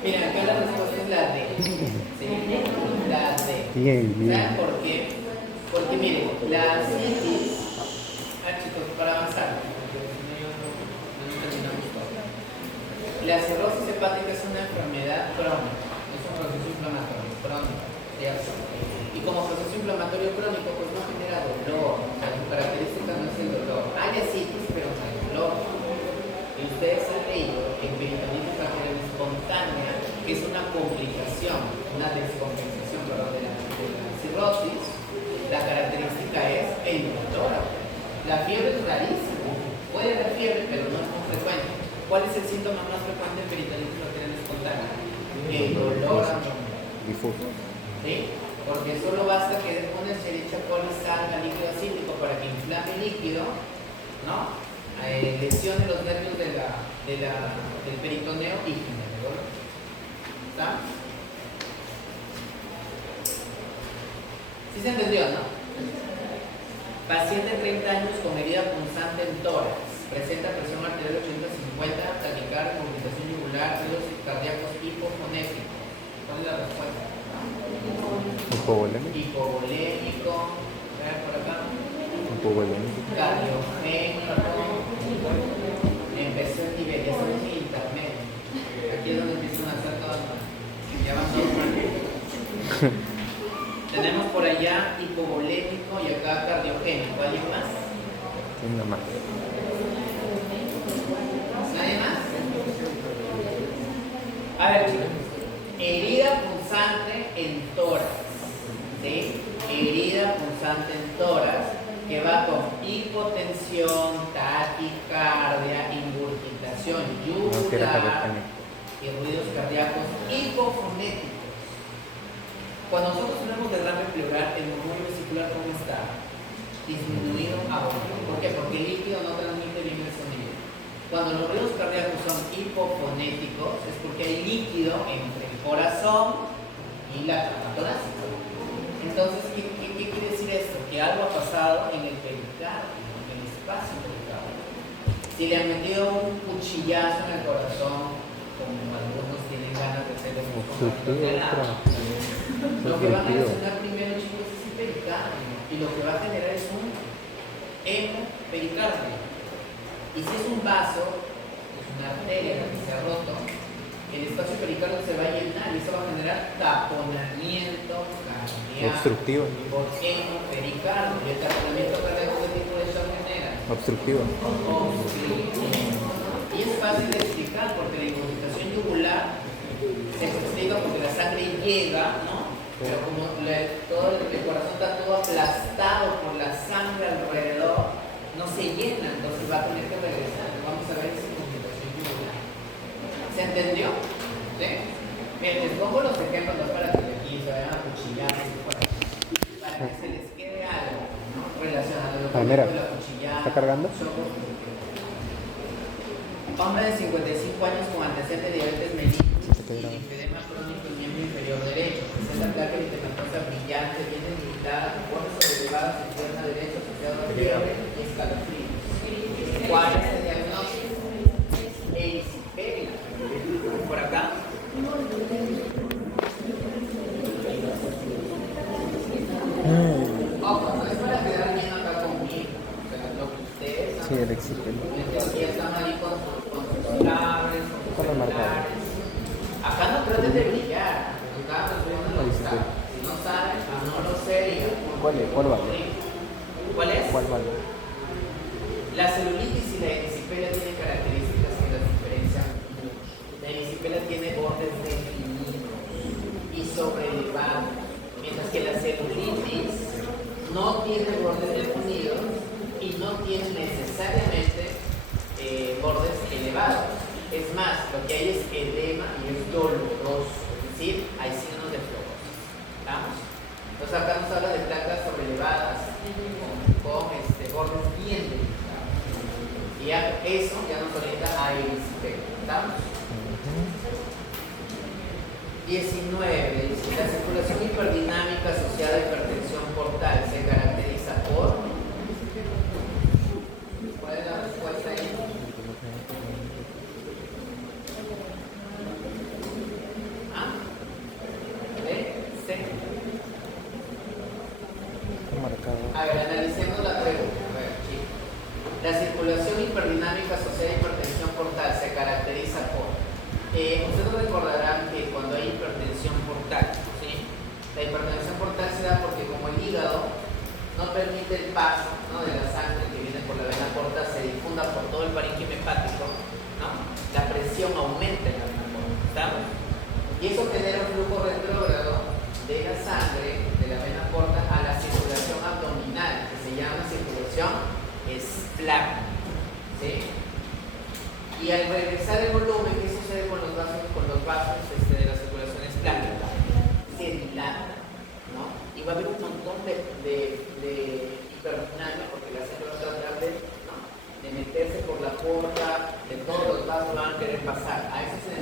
Mira, acá la respuesta es la D. ¿Sí? La D. Bien, bien. ¿Saben por qué? Porque miren, la citis. Chicos, para avanzar. No terminamos todo. La cirrosis hepática es una enfermedad crónica. Es un proceso inflamatorio crónico. ¿Cierto? Y como proceso inflamatorio crónico, pues no genera dolor. O sea, su característica no es el dolor. Hay ascitis, pero no hay dolor. Y ustedes han leído en peritonitis arterial espontánea, que es una complicación, una descompensación de la cirrosis. La característica es el dolor. La fiebre es rarísima. Puede haber fiebre, pero no es muy frecuente. ¿Cuál es el síntoma más frecuente en peritonitis arterial espontánea? El dolor abdominal. Difuso. ¿Sí? Porque solo basta que una Escherichia coli salga líquido acítico para que inflame el líquido, ¿no? Lesione los nervios del peritoneo y genere dolor. ¿Está? ¿Sí se entendió, no? Paciente de 30 años con herida punzante en tórax, presenta presión arterial 80-50, taquicardia, movilización yugular, ruidos cardíacos hipofonéticos. ¿Cuál es la respuesta? Hipovolémico. Hipovolémico. A ver, por acá. Hipovolémico. Cardiogénico. Empezó en nivel, ya estamos en intermedio. Aquí es donde empiezan a hacer todas las. Ya van dos más. Tenemos por allá hipovolémico y acá cardiogénico. ¿Alguien más? Una más. ¿Nadie más? A ver, chicos. Herida punzante en tórax. ¿Sí? Herida punzante en tórax que va con hipotensión, taquicardia, ingurgitación yugular y ruidos cardíacos hipofonéticos. Cuando nosotros tenemos derrame pleural, el murmullo vesicular, ¿cómo está? Disminuido a 1. ¿Por qué? Porque el líquido no transmite bien el sonido. Cuando los ruidos cardíacos son hipofonéticos, es porque hay líquido entre el corazón y la trama torácica. Entonces, ¿qué quiere decir esto? Que algo ha pasado en el pericardio, en el espacio pericardio. Si le han metido un cuchillazo en el corazón, como algunos tienen ganas de hacer eso, lo que van a reaccionar primero, chicos, es el pericardio. Y lo que va a generar es un hemopericardio. Y si es un vaso, es una arteria que se ha roto, el espacio pericardio se va a llenar y eso va a generar taponamiento cardíaco. Obstructivo. Por hemopericardio. ¿Y el taponamiento cardíaco qué tipo de shock genera? Obstructivo. Y es fácil de explicar porque la ingurgitación yugular se explica porque la sangre llega, ¿no? Pero como todo el corazón está todo aplastado por la sangre alrededor, no se llena, entonces va a tener que regresar. Vamos a ver esa ingurgitación yugular. ¿Se entendió? ¿Sí? Miren, les pongo los ejemplos para que aquí se vayan a cuchillar, para que se les quede algo, ¿no? Relacionado con mira, la cuchillada. ¿está cargando? Hombre de 55 años con antecedente de diabetes mellitus y linfedema crónico en miembro inferior derecho. Presenta placa eritematosa brillante, bien delimitada, con bordes sobrelevadas en pierna derecha asociado a fiebre y escalofríos. ¿Cuál es el diagnóstico? Erisipela. Por acá. Ojo, no es para quedar bien acá conmigo. Pero lo que ustedes Sí, el erisipela. aquí están ahí con sus cables, con sus celulares. Acá no traten de brillar. Acá nos vemos los cables. Si no saben, no lo sé. ¿Cuál es? ¿Cuál vale? ¿Cuál es? ¿Cuál vale? La celulitis y la erisipela tienen características que las diferencian mucho. La erisipela tiene bordes definidos y sobrelevados, mientras que la celulitis no tiene bordes definidos y no tiene necesariamente bordes elevados. Es más, lo que hay es edema y es doloroso, es decir, hay signos de fluorosis. ¿Estamos? Entonces acá nos habla de placas sobrelevadas con bordes bien delicados. Y ya eso ya nos orienta a erisipela. ¿Estamos? 19. La circulación hiperdinámica asociada a hipertensión portal se caracteriza por... ¿Cuál es la respuesta ahí? ¿Ah? ¿B? ¿C? A ver, analicemos la pregunta. A ver, chicos. La circulación hiperdinámica asociada a hipertensión portal se caracteriza por... ustedes recordarán que cuando hay hipertensión portal, ¿sí? La hipertensión portal se da porque como el hígado no permite el paso, ¿no?, de la sangre que viene por la vena porta se difunda por todo el parénquima hepático, ¿no? La presión aumenta en la vena porta, ¿estamos? Y eso genera un flujo retrógrado de la sangre de la vena porta a la circulación abdominal, que se llama circulación esplácnica, ¿sí? Y al regresar el volumen, ¿qué sucede con los vasos de la circulación esplácnica? Se dilata, ¿no? Y va a haber un montón de hiperdinamia, porque la sangre va a tratar de meterse por la porta, de todos los vasos van a querer pasar. A eso se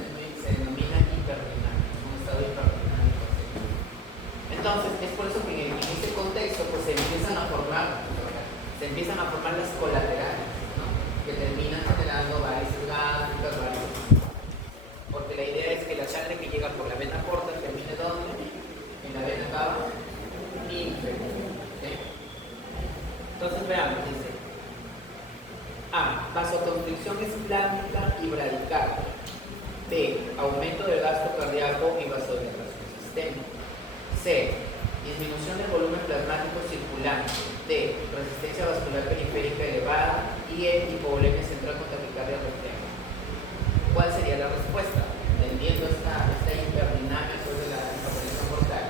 denomina hiperdinamia, un estado hiperdinámico. Entonces, es por eso que en este contexto pues, se empiezan a formar las colaterales, ¿no?, que terminan generando varices gástricas, porque la idea es que la sangre que llega por la vena porta termine ¿dónde? En la vena cava inferior. ¿Sí? Entonces veamos, dice A. Vasoconstricción esplácnica y bradicardia. B. Aumento del gasto cardíaco y vasodilatación sistémica. C. Disminución del volumen plasmático circulante. D. Resistencia vascular periférica elevada. Y E. Hipovolemia central con taquicardia refleja. ¿Cuál sería la respuesta? Entendiendo esta hiperdinamia sobre la hipertensión portal.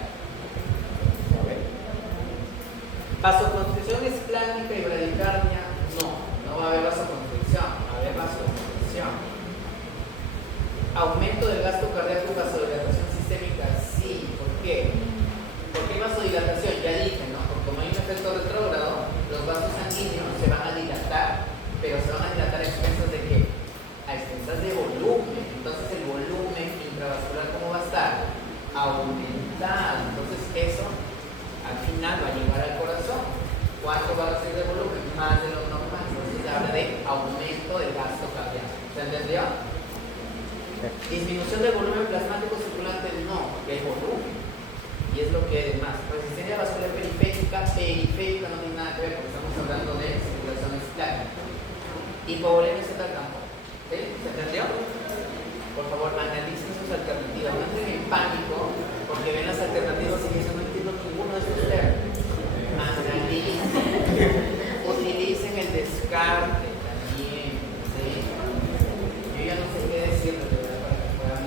Vasoconstricción esplácnica y bradicardia, no va a haber vasoconstricción, va a haber vasoconstricción. Aumento del gasto cardíaco y vasodilatación sistémica, sí. ¿Por qué? ¿Por qué vasodilatación? Ya dije, ¿no? Porque como hay un efecto retrógrado, los vasos sanguíneos se van a dilatar, pero se van a dilatar a expensas de qué? A expensas de volumen. Entonces el volumen intravascular, ¿cómo va a estar? Aumentado. Entonces eso al final va a llegar al corazón. ¿Cuánto va a recibir de volumen? Más de lo normal. Entonces se habla de aumento del gasto cardíaco. ¿Se entendió? Disminución del volumen plasmático circulante, no, porque hay volumen. Y es lo que hay de más. Resistencia vascular periférica no tiene nada que ver porque estamos hablando de circulación esplácnica. Hipovolemia central campo. ¿Sí? ¿Se entendió? Por favor, analicen sus alternativas. No entren en pánico porque ven las alternativas y dicen no entiendo ninguno de estos términos. Analicen. Utilicen el descarte también. ¿Sí? Yo ya no sé qué decirles de verdad para que puedan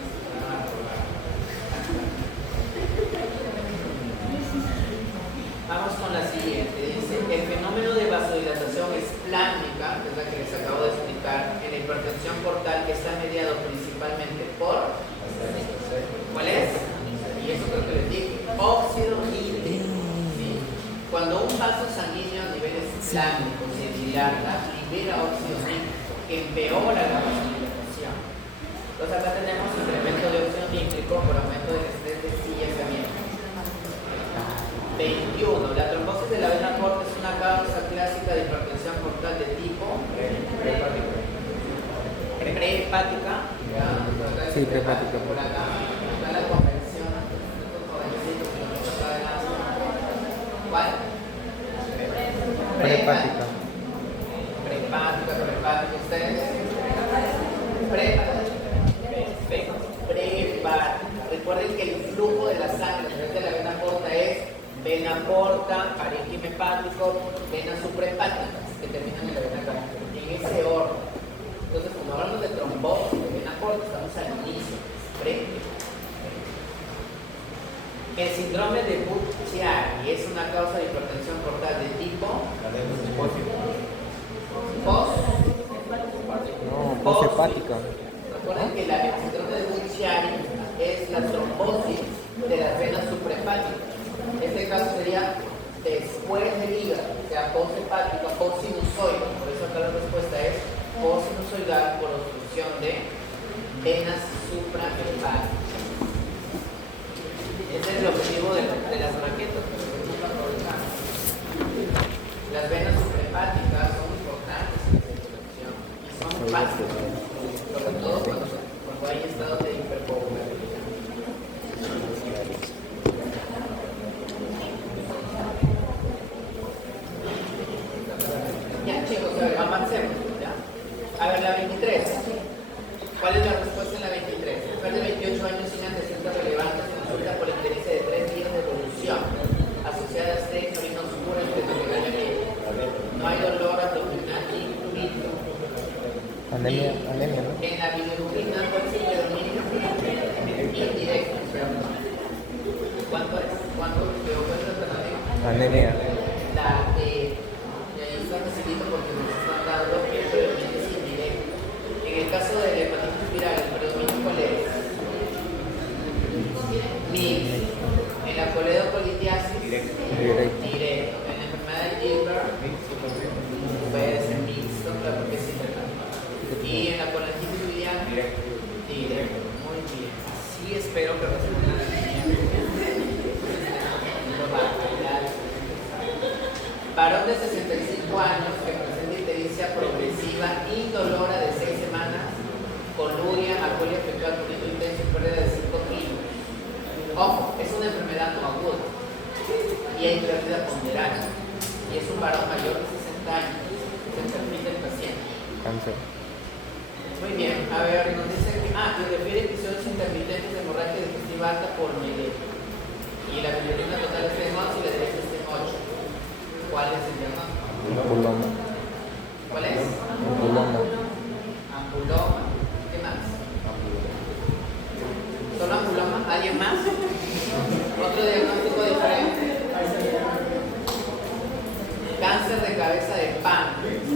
aprobar. Vamos con la siguiente. Dice, el fenómeno de vasodilatación esplácnica, que es la que les acabo de explicar, en la hipertensión portal, que está mediado principalmente por... ¿Cuál es? Y eso creo que les dije. Óxido nítrico. ¿Sí? Cuando un vaso sanguíneo a nivel esplácnico se dilata, libera óxido nítrico, que empeora la vasodilatación. Entonces acá tenemos incremento de óxido nítrico por aumento del estrés de estillamiento. 21. La trombosis de la vena porta es una causa clásica de hipertensión portal de tipo prehepática. Sí, prehepática. Por acá la conversión. ¿Cuál? Prehepática. Prehepática. ¿Ustedes? Prehepática. Perfecto. Prehepática. Recuerden que el flujo de la sangre a través de la vena porta es vena porta, parénquima hepático, venas suprahepáticas que terminan en la vena cava, en ese orden. Entonces, cuando hablamos de trombosis de vena porta, estamos al inicio, el síndrome de Budd-Chiari es una causa de hipertensión portal de tipo poshepática. Recuerden que el síndrome de Budd-Chiari es la trombosis de las venas suprahepáticas. Este caso sería después del hígado, o sea, poshepática, postsinusoide. Por eso acá la respuesta es postsinusoidal por obstrucción de venas suprahepáticas. Ese es el objetivo de las maquetas, pero nunca aprovechamos. chicos, a ver, avancemos, ¿ya? A ver, la 23. ¿Cuál es la respuesta en la 23? Mujer de 28 años sin antecedentes relevantes consulta por ictericia de 3 días de evolución asociada a estrés, orina oscura, estrepitomegalia. No hay dolor abdominal incluido. Anemia, anemia, ¿no? En la bilirrubina, ¿cuál es el predominio? Indirecto. ¿Cuánto es? ¿Cuánto? ¿Pero cuál es la alternativa? Anemia. La de ahí está facilito porque nos están dando que el predominio es indirecto. En el caso de la hepatitis viral, ¿el predominio cuál es? Mixto. En la coledocolitiasis, Directo. directo. En la enfermedad de Gilbert, puede ser mixto, claro, porque es intercambiable. Y en la colangitis biliar, directo. Muy bien. Así espero que respondan a la varón de 65 años que presenta ictericia progresiva indolora de 6 semanas, coluria, alcoholia fecal, prurito intenso y pérdida de 5 kilos. Ojo, es una enfermedad no aguda y hay pérdida ponderal. Y es un varón mayor de 60 años. Se permite el paciente. Cáncer. Muy bien, a ver, nos dice que refiere episodios intermitentes de hemorragia digestiva alta por Miguel. Y la bilirrubina total está en 11 y la derecha está en 8. ¿Cuál es el diagnóstico? Ampuloma. ¿Cuál es? Ampuloma. Ampuloma. ¿Qué más? ¿Solo ampuloma? ¿Alguien más? ¿Otro diagnóstico diferente? Cáncer de cabeza de páncreas.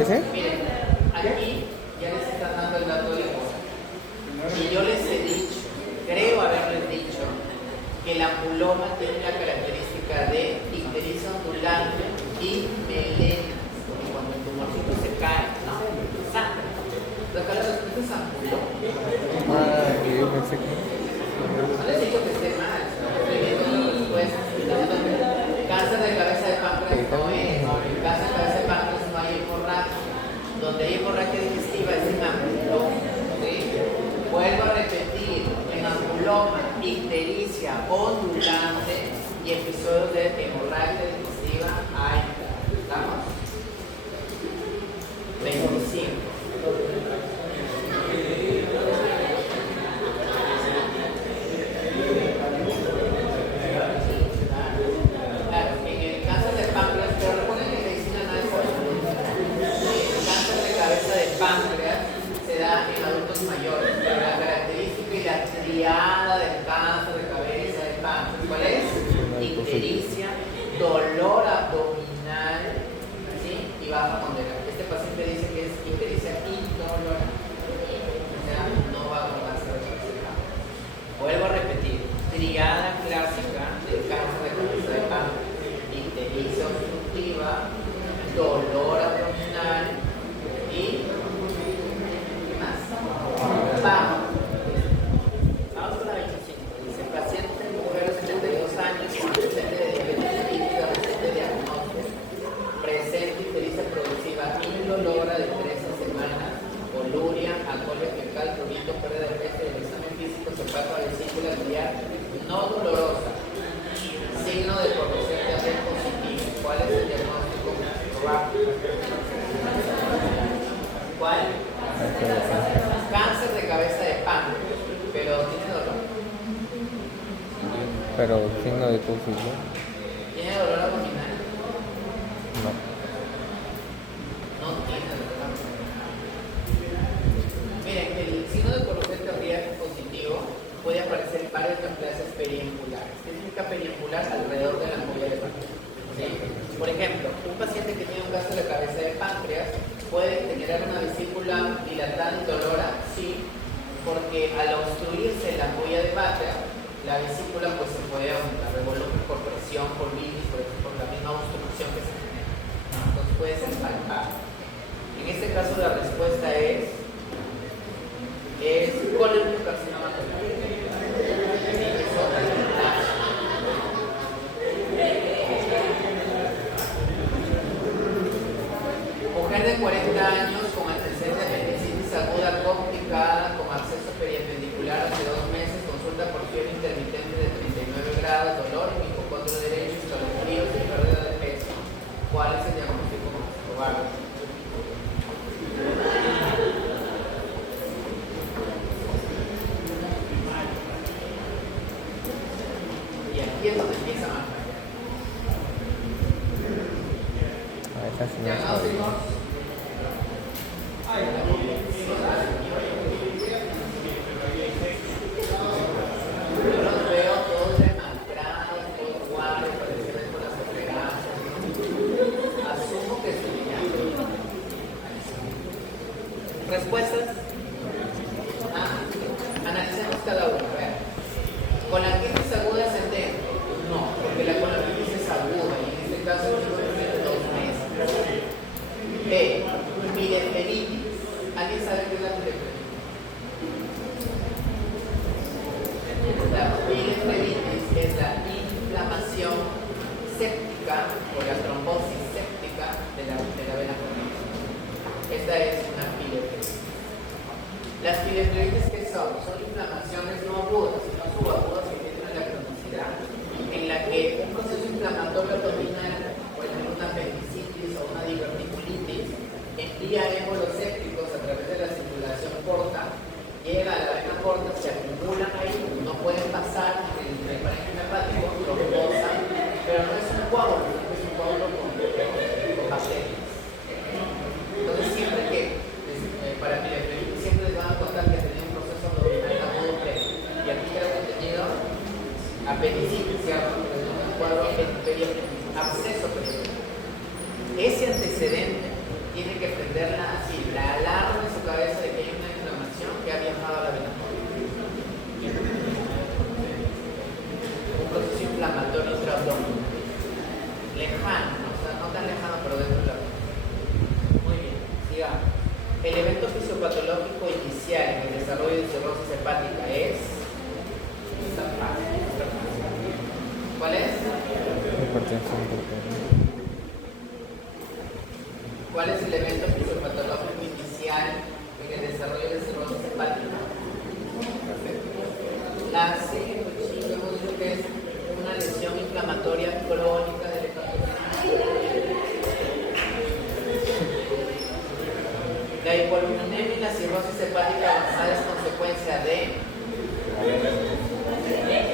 ¿Ese? Miren, aquí ya les están dando el dato de hoy. Y yo les he dicho, creo haberles dicho, que el ampuloma tiene la característica de ictericia ondulante y melena. Porque cuando el tumorcito se cae, ¿no? Sangra. Lo que la respuesta es ampuloma. Y yo pensé que... No les digo que esté mal, sino que estoy viendo la respuesta. Cáncer de cabeza de páncreas no es. En cáncer de cabeza de páncreas no hay hemorragia. Donde hay hemorragia digestiva es en ampuloma. ¿Sí? Vuelvo a repetir, en ampuloma, ictericia ondulante y episodios de hemorragia digestiva hay. ¿Estamos? 25. Claro, en el cáncer de páncreas, pero recuerden que en medicina nada es absoluto. El cáncer de cabeza de páncreas se da en adultos mayores, pero la característica y la triada del cáncer de cabeza de páncreas, ¿cuál es? Ictericia, dolor abdominal, ¿sí? Y baja ponderal. Este paciente dice que es ictericia indolora, o sea, no va con cáncer de cabeza de páncreas. Vuelvo a repetir, triada clásica del cáncer de cabeza de páncreas, ictericia obstructiva, dolor abdominal y ¿qué más? Vamos con la 25. Dice, paciente mujer de 72 años con antecedente de diabetes insípida reciente diagnóstico, presente ictericia progresiva indolora de 13 semanas, coluria, alcoholia fecal, prurito, pérdida de peso, del examen físico, zapato a vesícula biliar, no dolorosa, signo de corrosión de AD positivo. ¿Cuál es el diagnóstico rápido? ¿Cuál? Cáncer de cabeza de páncreas, pero tiene dolor. Pero signo de confusión. ¿Tiene dolor abdominal? No. No tiene dolor abdominal. Miren, el signo de corrosión cardíaca positivo puede aparecer en varias neoplasias periangulares. ¿Qué significa periangular? Alrededor de la ampolla de páncreas. ¿Sí? Por ejemplo, un paciente que tiene un cáncer de cabeza de páncreas puede generar una vesícula dilatada y dolora, sí, porque al obstruirse la ampolla de Vater, la vesícula pues se puede aumentar el volumen por presión, por bilis, por la misma obstrucción que se genera, ¿no? Entonces puede ser palpable. En este caso la respuesta es colangiocarcinoma total. Es otra neoplasia. Mujer de 40 años con antecedentes de apendicitis aguda complicada con acceso periapendicular hace 2 meses, consulta por fiebre intermitente de 39 grados, dolor en hipocondrio derecho, escalofríos y pérdida de peso. ¿Cuál es el diagnóstico? probar. Y aquí es donde empieza a marcar. Esa sí no es Diagnósticos. Yo los veo todos demacrados, todos guardias, parecen con las ojeras. Asumo que sí. ¿Respuestas? Analicemos cada uno. A ver. ¿Colangitis aguda ascendente? No, porque la colangitis es aguda y en este caso es 2 meses. B. Pireferitis. ¿Alguien sabe qué es la pireferitis? La pireferitis es la inflamación séptica o la trombosis séptica de la vena cavernosa. Esta es una pireferitis. Las pireferitis, ¿qué son? Son inflamaciones no agudas, sino subagudas que tienen la cronicidad, en la que un proceso inflamatorio abdominal, por ejemplo una apendicitis o una diverticulitis, envía émbolos sépticos a través de la circulación porta, llega a la vena porta, se acumulan ahí, no pueden pasar el parénquima hepático, lo posan, pero no es un coágulo, es un coágulo con bacterias. Entonces siempre que para pireferitis siempre les van a contar que tenía un proceso abdominal agudo previo. Y aquí creo que he tenido apendicitis, ¿cierto? Un cuadro absceso periodo. Ese antecedente tiene que prenderla así, la alarma en su cabeza de que hay una inflamación que ha viajado a la vena porta. Un proceso inflamatorio intraabdominal. Lejano, o sea, no tan lejano, pero dentro de la vena. Muy bien, sigamos. El evento fisiopatológico inicial en el desarrollo de cirrosis hepática es esta fase. ¿Cuál es? ¿Cuál es el evento fisiopatológico inicial en el desarrollo de cirrosis hepática? Perfecto. La C, hemos dicho que es una lesión inflamatoria crónica del hepatocismo. La hipolinemia y la cirrosis hepática avanzada es consecuencia de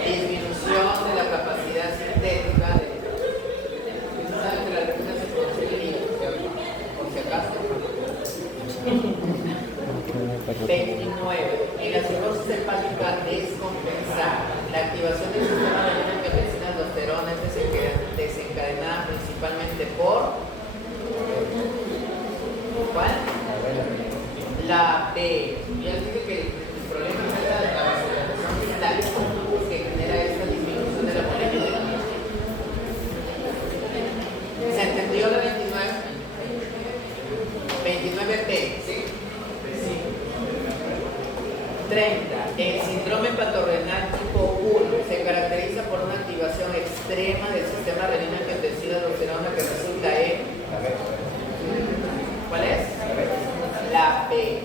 disminución de la capacidad sintética de... ¿Saben que la retina se produce en el hígado? Por si acaso. 29. En la cirrosis hepática descompensada, la activación del sistema de angiotensina-aldosterona es desencadenada principalmente por... ¿Cuál? La B. Ya les dije que el problema es la vasodilatación distal que genera esta disminución de la molécula. ¿Se entendió la 29? 29B, ¿sí? Sí. 30. El síndrome hepatorenal tipo 1 se caracteriza por una activación extrema del sistema renina-angiotensina-aldosterona que resulta en... ¿Cuál es? La B.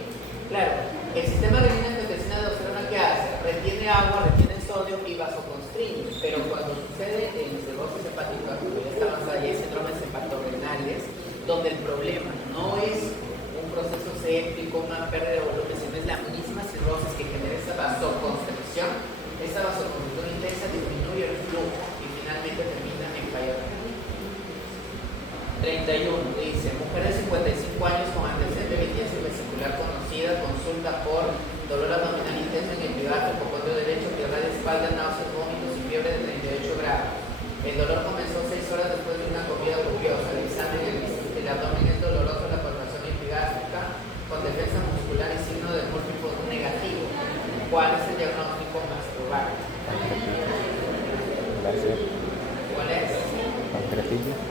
Claro, el sistema renina-angiotensina-aldosterona, ¿qué hace? Retiene agua, retiene sodio y vasoconstriñe, pero cuando sucede en cirrosis hepática, cuando ya está avanzada y hay síndromes hepatorenales, donde el problema no es un proceso séptico, una pérdida de volumen, sino es la misma cirrosis que genera esa vasoconstricción intensa disminuye el flujo y finalmente termina en falla renal. 31 dice, mujer de 55 años con antecedente de litiasis vesicular conocida, consulta por dolor abdominal intenso en el epigastrio, hipocondrio derecho, diarrea de espalda, náuseas, vómitos y fiebre de 38 grados. El dolor comenzó 6 horas después de una comida copiosa. El examen, el abdomen es doloroso, la palpación epigástrica con defensa muscular y signo de múltiplo negativo. ¿Cuál es el diagnóstico más probable? ¿Cuál es? Pancreatitis.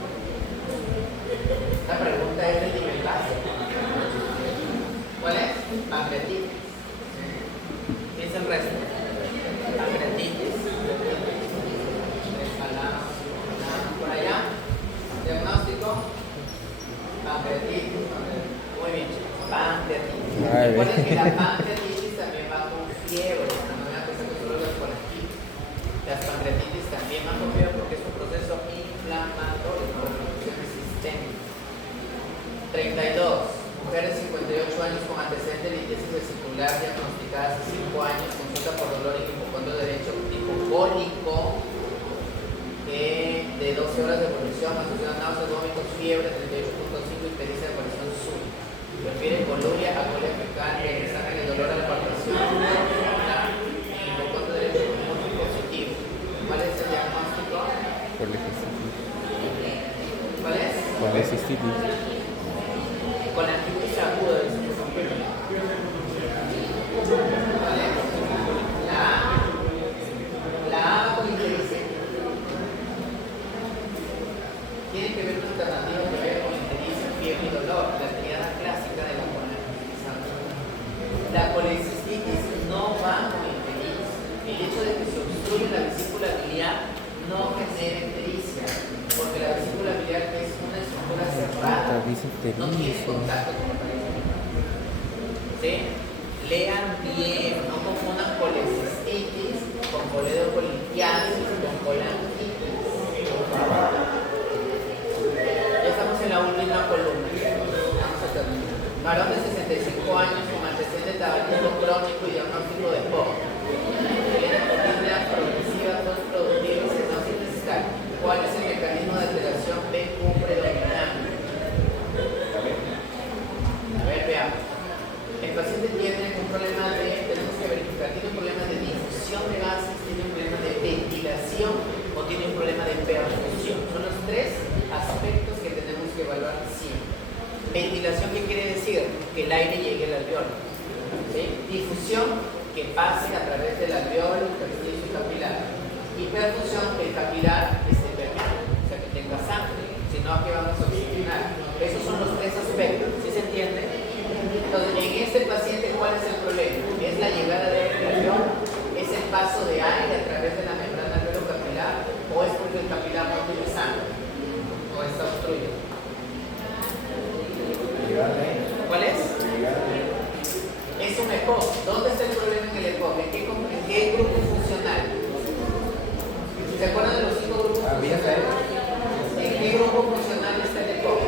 La pregunta es de nivel básico. ¿Cuál es? Pancreatitis. Piensa el resto. Pancreatitis. Por allá. Diagnóstico. Pancreatitis. Muy bien. Pancreatitis. Recuerden que la pancreatitis también va con fiebre. No me da que solo las colangitis. Las pancreatitis también van con fiebre porque es un proceso inflamatorio, por infecciones sistémicas. 32. Mujeres 58 años con antecedente de litiasis vesicular diagnosticadas hace 5 años, consulta por dolor en hipocondrio derecho hipocólico de 12 horas de evolución, asociación a náuseas, vómitos, fiebre, 38.5 y pericia de aparición súbita. Refiere coluria, agonia fecal, el examen de dolor a la palpación, hipocondrio derecho muy positivo. ¿Cuál es el diagnóstico? ¿Cuál es? Colecistitis. Con artritis aguda. ¿Vale? La A con ictericia. Tiene que ver una alternativa que ver con ictericia, fiebre y dolor, la triada clásica de la colecistitis. La colecistitis no va con ictericia. El hecho de que se obstruye la vesícula biliar no genera ictericia, porque la vesícula biliar es una estructura cerrada, no tiene contacto con la pared. ¿Sí? Lean bien, no confundan colecistitis con coledocolitiasis, con colangitis. Ya estamos en la última columna. Vamos a terminar. Varón de 65 años con antecedente de tabaquismo crónico y diagnóstico de POC. Tiene disnea progresiva, tos productiva y cetosis discal. ¿Cuál es el mecanismo de alteración BQ predominante? A ver, veamos. El paciente tiene un problema tenemos que verificar, tiene un problema de difusión de gases, tiene un problema de ventilación o tiene un problema de perfusión. Son los tres aspectos que tenemos que evaluar siempre. Ventilación, ¿qué quiere decir? Que el aire llegue al alveolo. ¿Sí? Difusión, que pase a través del alveolo, intersticio y capilar. Y perfusión, que el capilar esté permeable, o sea, que tenga sangre, si no, aquí vamos a oxigenar. Esos son los tres aspectos, ¿sí se entiende? Entonces, en este paciente, ¿cuál es el problema? ¿Es la llegada de aire al alveolo? ¿Es el paso de aire a través de la membrana alveolo-capilar? ¿O es porque el capilar no tiene sangre? ¿O está obstruido? ¿Cuál es? Es un EPOC. ¿Dónde está el problema en el EPOC? ¿En qué grupo funcional? ¿Se acuerdan de los 5 grupos funcionales? ¿En qué grupo funcional está el EPOC?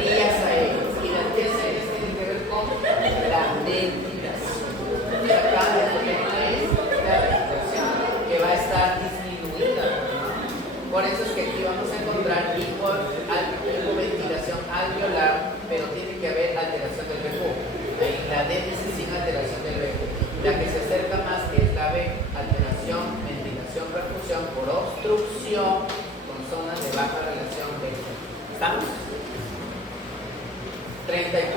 Vías aéreas. Y las vías aéreas tienen que ver con la ventilación. Y acá el problema es la ventilación, que va a estar disminuida. Por eso es que aquí vamos a encontrar hipoventilación alveolar, pero tiene que haber alteración del BQ. En la D dice sin alteración del BQ. La que se acerca más es la B, alteración, ventilación, perfusión por obstrucción con zonas de baja relación de. ¿Estamos? 34.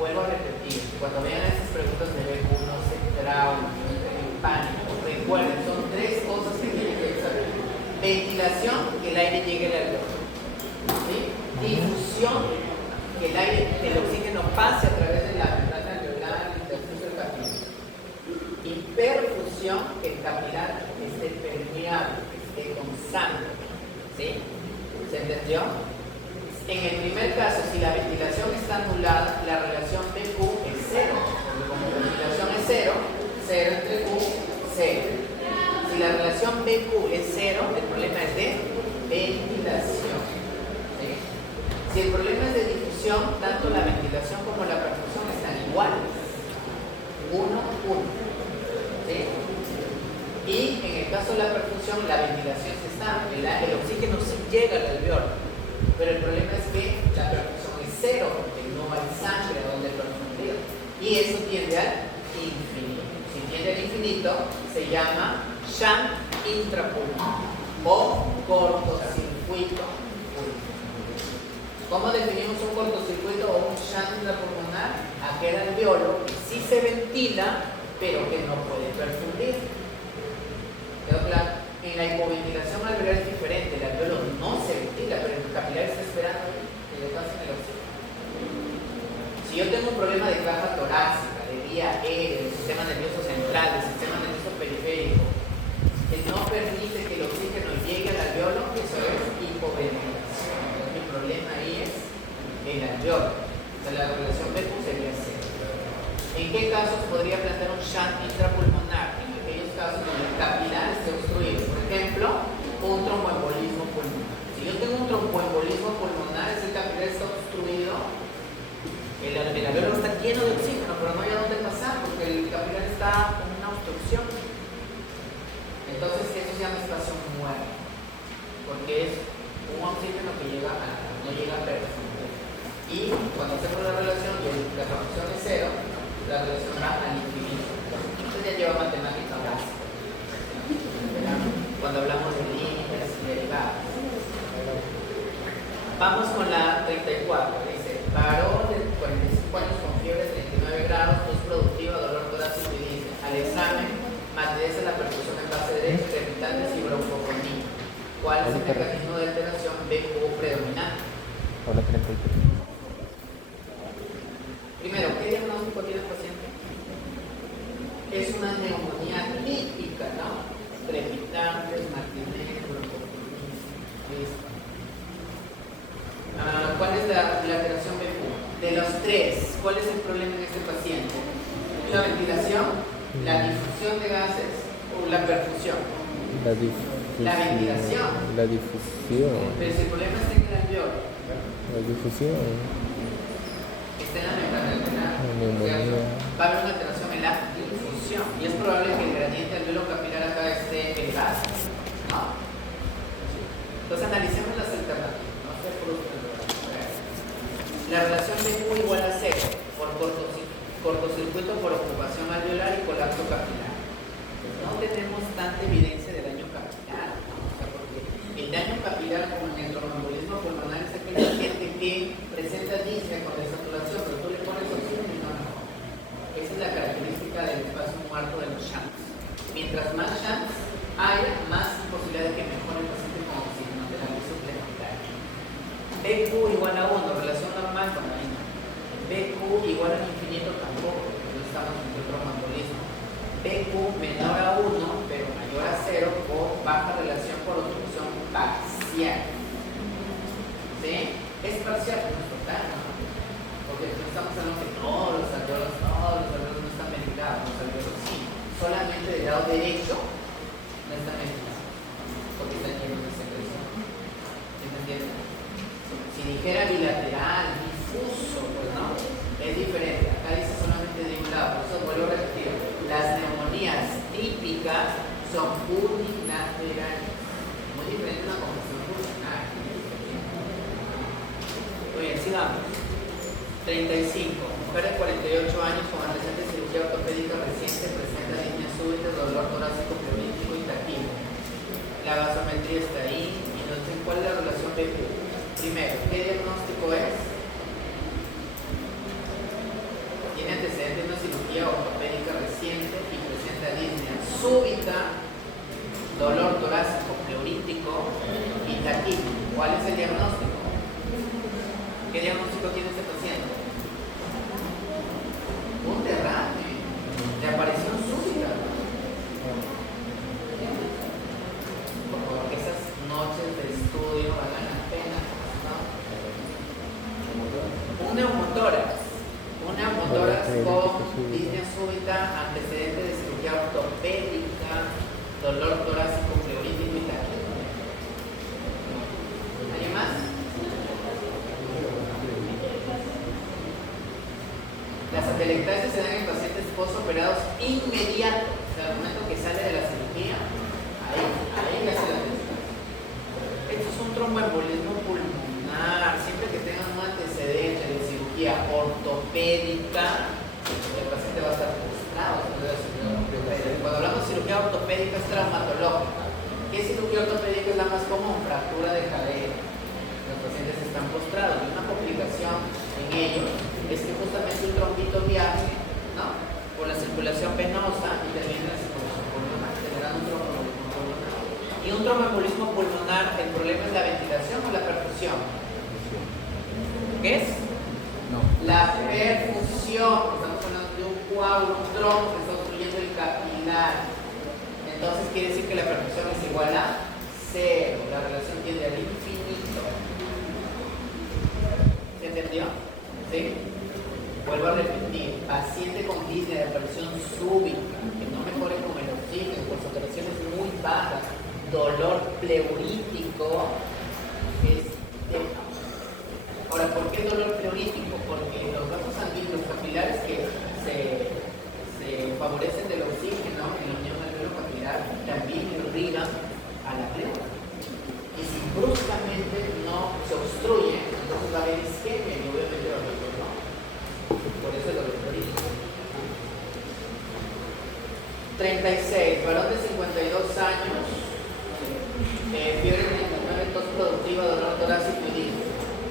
Vuelvo a repetir. Cuando vean estas preguntas de BQ, no se traumen, no tengan pánico. Recuerden, son tres cosas que tienen que saber. Ventilación, que el aire llegue al alveolo. ¿Sí? Difusión, que el oxígeno pase a través de la membrana alveolar, el intersticio del capilar. Y perfusión, que el capilar esté permeable, que esté con sangre. ¿Sí? ¿Se entendió? En el primer caso, si la ventilación está anulada, la relación BQ es 0. Como la ventilación es 0, 0 entre Q, 0. Si la relación BQ es 0, el problema es de ventilación. ¿Sí? Si el problema es de difusión, tanto la ventilación como la perfusión están iguales. 1, 1. ¿Sí? Y en el caso de la perfusión, la ventilación sí está, el oxígeno sí llega al alveolo, pero el problema es que la perfusión es 0, porque no hay sangre a donde perfundir. Y eso tiende al infinito. Si tiende al infinito, se llama shunt intrapulmonar o cortocircuito pulmonar. ¿Cómo definimos un cortocircuito o un shunt intrapulmonar? Aquel alveolo que sí se ventila, pero que no puede perfundir. ¿Quedó claro? En la hipoventilación alveolar es diferente. El alveolo no se ventila, pero el capilar está esperando que le pasen el oxígeno. Si yo tengo un problema de caja torácica, de vía aérea, del sistema nervioso central, del sistema nervioso periférico, que no permite que el oxígeno llegue al alveolo, eso es hipoventilación. Entonces, mi problema ahí es el alveolo. O sea, la relación BQ sería 0. ¿En qué casos podría plantear un shunt intrapulmonar? En aquellos casos donde el capilar esté obstruido. Por ejemplo, un tromboembolismo pulmonar. Si yo tengo un tromboembolismo pulmonar, ese capilar está obstruido lleno de oxígeno, pero no hay a dónde pasar porque el capilar está con una obstrucción. Entonces eso se llama espacio muerto, porque es un oxígeno que no llega a perfumar. Y cuando hacemos la relación y la fracción es cero, la relación va al infinito. Entonces ya lleva matemática básica. Cuando hablamos de límites y derivadas. Vamos con la 34. Dice, varón de 45 años con fiebre de 39 grados, tos productiva, dolor torácico y dice, al examen, materializa la perfusión en base derecha, crepitantes y broncofonía. ¿Cuál es el mecanismo de alteración BQ predominante? Hola, 33. Primero, ¿qué diagnóstico tiene el paciente? Es una neumonía típica, ¿no? Crepitantes, martinez, broncofonía. Listo. ¿Cuál es la alteración BQ? De los tres, ¿cuál es el problema en este paciente? ¿La ventilación, la difusión de gases o la perfusión? La difusión. La ventilación. La difusión. Pero si el problema está en el alveolo, La difusión. está en la membrana alveolar, neumonía. va a haber una alteración en la difusión y es probable que el gradiente alveolo capilar acá esté elevado, ¿no? Entonces analicemos las alternativas. La relación BQ igual a 0 por cortocircuito por ocupación alveolar y colapso capilar. No tenemos tanta evidencia de daño capilar, ¿no? O sea, porque el daño capilar como en el tromboembolismo pulmonar es aquel paciente que presenta disnea con desaturación, pero tú le pones oxígeno y no. Esa es la característica del espacio muerto de los shunts. Mientras más shunts haya, más posibilidad de que mejore el paciente con oxigenoterapia suplementaria. BQ igual a 1, relación normal con la INA. BQ igual al infinito tampoco, porque no estamos en el tromboembolismo. BQ menor a 1, pero mayor a 0 por baja relación por obstrucción parcial. ¿Sí? Es parcial, no es total, ¿no? Porque no estamos hablando de todos los alveolos no están medicados, los alveolos sí. Solamente del lado derecho no están medicados, porque están llenos de secreción. ¿Sí me entienden? Si dijera bilateral, difuso, pues no, es diferente. Acá dice solamente de un lado, por eso vuelvo a repetir. Las neumonías típicas son unilaterales. Muy diferente a una confesión pulmonar. Muy bien, sigamos. 35. Mujer de 48 años con antecedentes de cirugía ortopédica reciente, presenta línea súbita, dolor torácico pleurolítico y taquígrafo. La gasometría está ahí y nos dicen cuál es la relación BQ. Primero, ¿qué diagnóstico es? Tiene antecedentes de una cirugía ortopédica reciente y presenta disnea súbita, dolor torácico pleurítico y taquígrafo. ¿Cuál es el diagnóstico? ¿Qué diagnóstico tiene este paciente? Un derrame de aparición súbita. Por favor, que esas noches de estudio valgan la pena, ¿no? Un neumotórax con disnea súbita, antecedente de cirugía ortopédica, dolor torácico pleurítico y taquígrafo. ¿Alguien más? Las atelectasias se dan en pacientes postoperados inmediatos, o sea, al momento que sale de la cirugía, ahí ya se la atelectasia. Esto es un tromboembolismo pulmonar. Siempre que tengan un antecedente de cirugía ortopédica, el paciente va a estar postrado. Cuando hablamos de cirugía ortopédica es traumatológica. ¿Qué cirugía ortopédica es la más común? Fractura de cadera. Los pacientes están postrados y una complicación en ellos es que justamente un trombito viaje, ¿no?, por la circulación venosa y termina en la circulación pulmonar, generando un tromboembolismo pulmonar. Y un tromboembolismo pulmonar, el problema es la ventilación o la perfusión. ¿Qué es? No. La perfusión. Estamos hablando de un coágulo, un trombo que está obstruyendo el capilar. Entonces quiere decir que la perfusión es igual a 0. La relación tiende al infinito. ¿Se entendió? ¿Sí? Vuelvo a repetir, paciente con disnea de aparición súbita, que no mejore con el oxígeno, concentraciones muy bajas, dolor pleurítico, es tétano. Ahora, ¿por qué dolor pleurítico? Porque los vasos sanguíneos capilares que se favorecen del oxígeno en la unión alveolo-capilar también irrigan a la pleura. Y si bruscamente no se obstruye, entonces va a haber isquemia y obviamente va a haber dolor. Por eso el dolor pleurítico. 36, varón de 52 años, fiebre 39, tos productiva, dolor torácico y disco.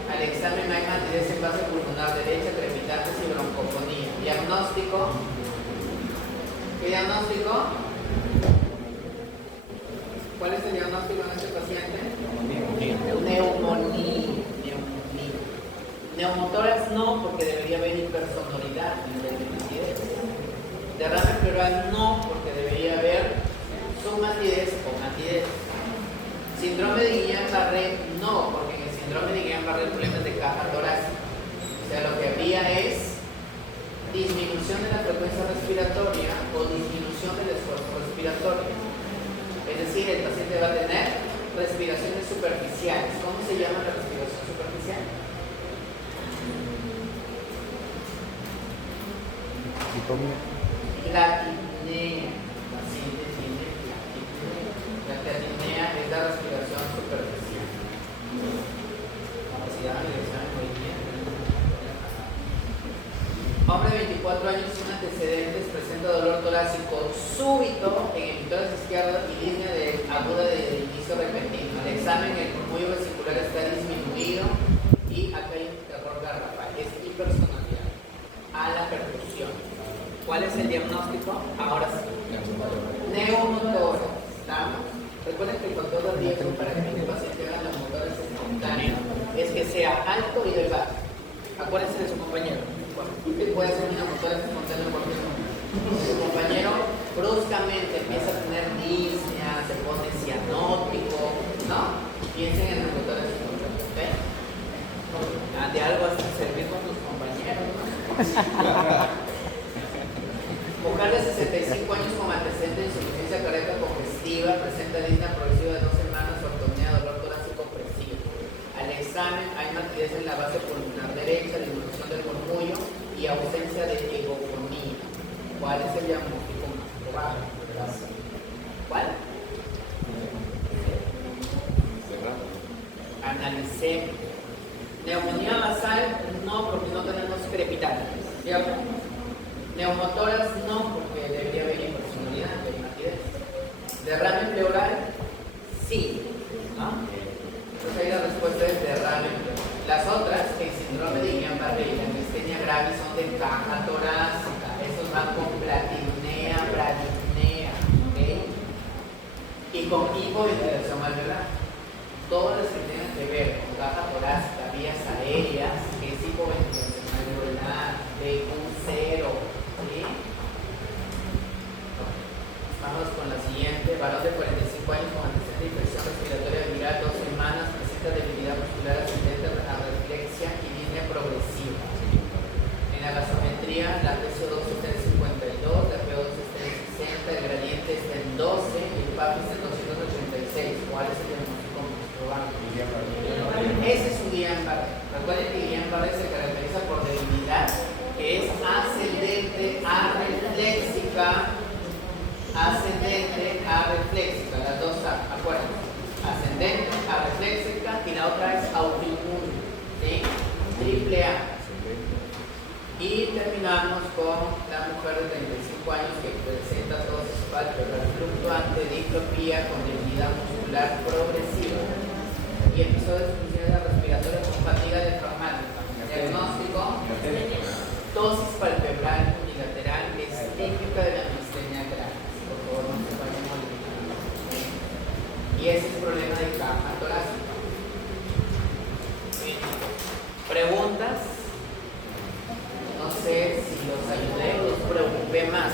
Al examen hay matidez en base pulmonar derecha, crepitantes y broncofonía. Diagnóstico. ¿Qué diagnóstico? ¿Cuál es el diagnóstico en este paciente? Neumonía. Neumotórax no, porque debería haber hipersonoridad en vez de matidez. Derrame pleural no, porque debería haber submatidez o matidez. Síndrome de Guillain-Barré no, porque en el síndrome de Guillain-Barré el problema es de caja torácica. O sea, lo que había es disminución de la frecuencia respiratoria o disminución del esfuerzo respiratorio. Es decir, el paciente va a tener respiraciones superficiales. ¿Cómo se llama la respiración superficial? Platipnea. El paciente tiene platipnea. La platipnea es la respiración superficial. Se llama el examen muy bien. Hombre de 24 años sin antecedentes, presenta dolor torácico súbito en el tórax izquierdo y línea aguda de inicio repentino. El examen, el murmullo vesicular está disminuido y acá hay un terror garrafal, es hipersonalidad a la percusión. ¿Cuál es el diagnóstico? Ahora sí. Neumotórax. ¿Estamos? Recuerden que el control de riesgo para que el paciente haga neumotórax espontáneo es que sea alto y delgado. Acuérdense de su compañero. Usted puede hacer una neumotórax espontáneo porque su compañero bruscamente empieza a tener disnea, se pone cianótico, ¿no? Piensen en neumotórax espontáneo, ¿ok? De algo hasta servir con sus compañeros, ¿no? Mujer de 65 años con antecedente de insuficiencia cardíaca congestiva, presenta disnea progresiva de 2 semanas, ortonía, dolor torácico opresivo. Al examen hay matidez en la base pulmonar derecha, disminución del murmullo y ausencia de egofonía. ¿Cuál es el diagnóstico más probable? ¿Cuál? Analicé. Neumonía basal, no, porque no tenemos crepitantes, ¿cierto? Neumotórax, no, porque debería haber hipersonoridad, de matidez. Derrame pleural, sí, ¿no? Entonces ahí la respuesta es derrame pleural. Las otras, el síndrome de Guillain-Barré y la miastenia gravis son de caja torácica. Esos van con platipnea, bradipnea, ¿ok? Y con hipoventilación alveolar. Todas las que tengan que ver con caja torácica, vías aéreas, que es hipoventilación alveolar, B1-0, ¿sí? Vamos con la siguiente. Varón de 45 años con antecedente de infección respiratoria viral, 2 semanas, presenta debilidad muscular ascendente a reflexia y línea progresiva. En la gasometría, la PCO2 está en 52, la PO2 está en 60, el gradiente está en 12 y el PAP está en 286. ¿Cuál es el diagnóstico más probable? Ese es un Guillain-Barré. Recuerden que Guillain-Barré se caracteriza por debilidad, que es ascendente a reflexica. Ascendente a reflexica, las dos A, acuérdense. Ascendente a reflexica y la otra es autoinmune, ¿sí? Triple A. Y terminamos con la mujer de 35 años que presenta tosis palpebral fluctuante, diplopía con debilidad muscular progresiva y episodio de insuficiencia respiratoria con fatiga diafragmática. Diagnóstico: tosis palpebral unilateral es típica de la miastenia gravis. Por favor, no se vayan a olvidar. Y ese es el problema de caja torácica. ¿Preguntas? No sé si los ayudé o los preocupé más.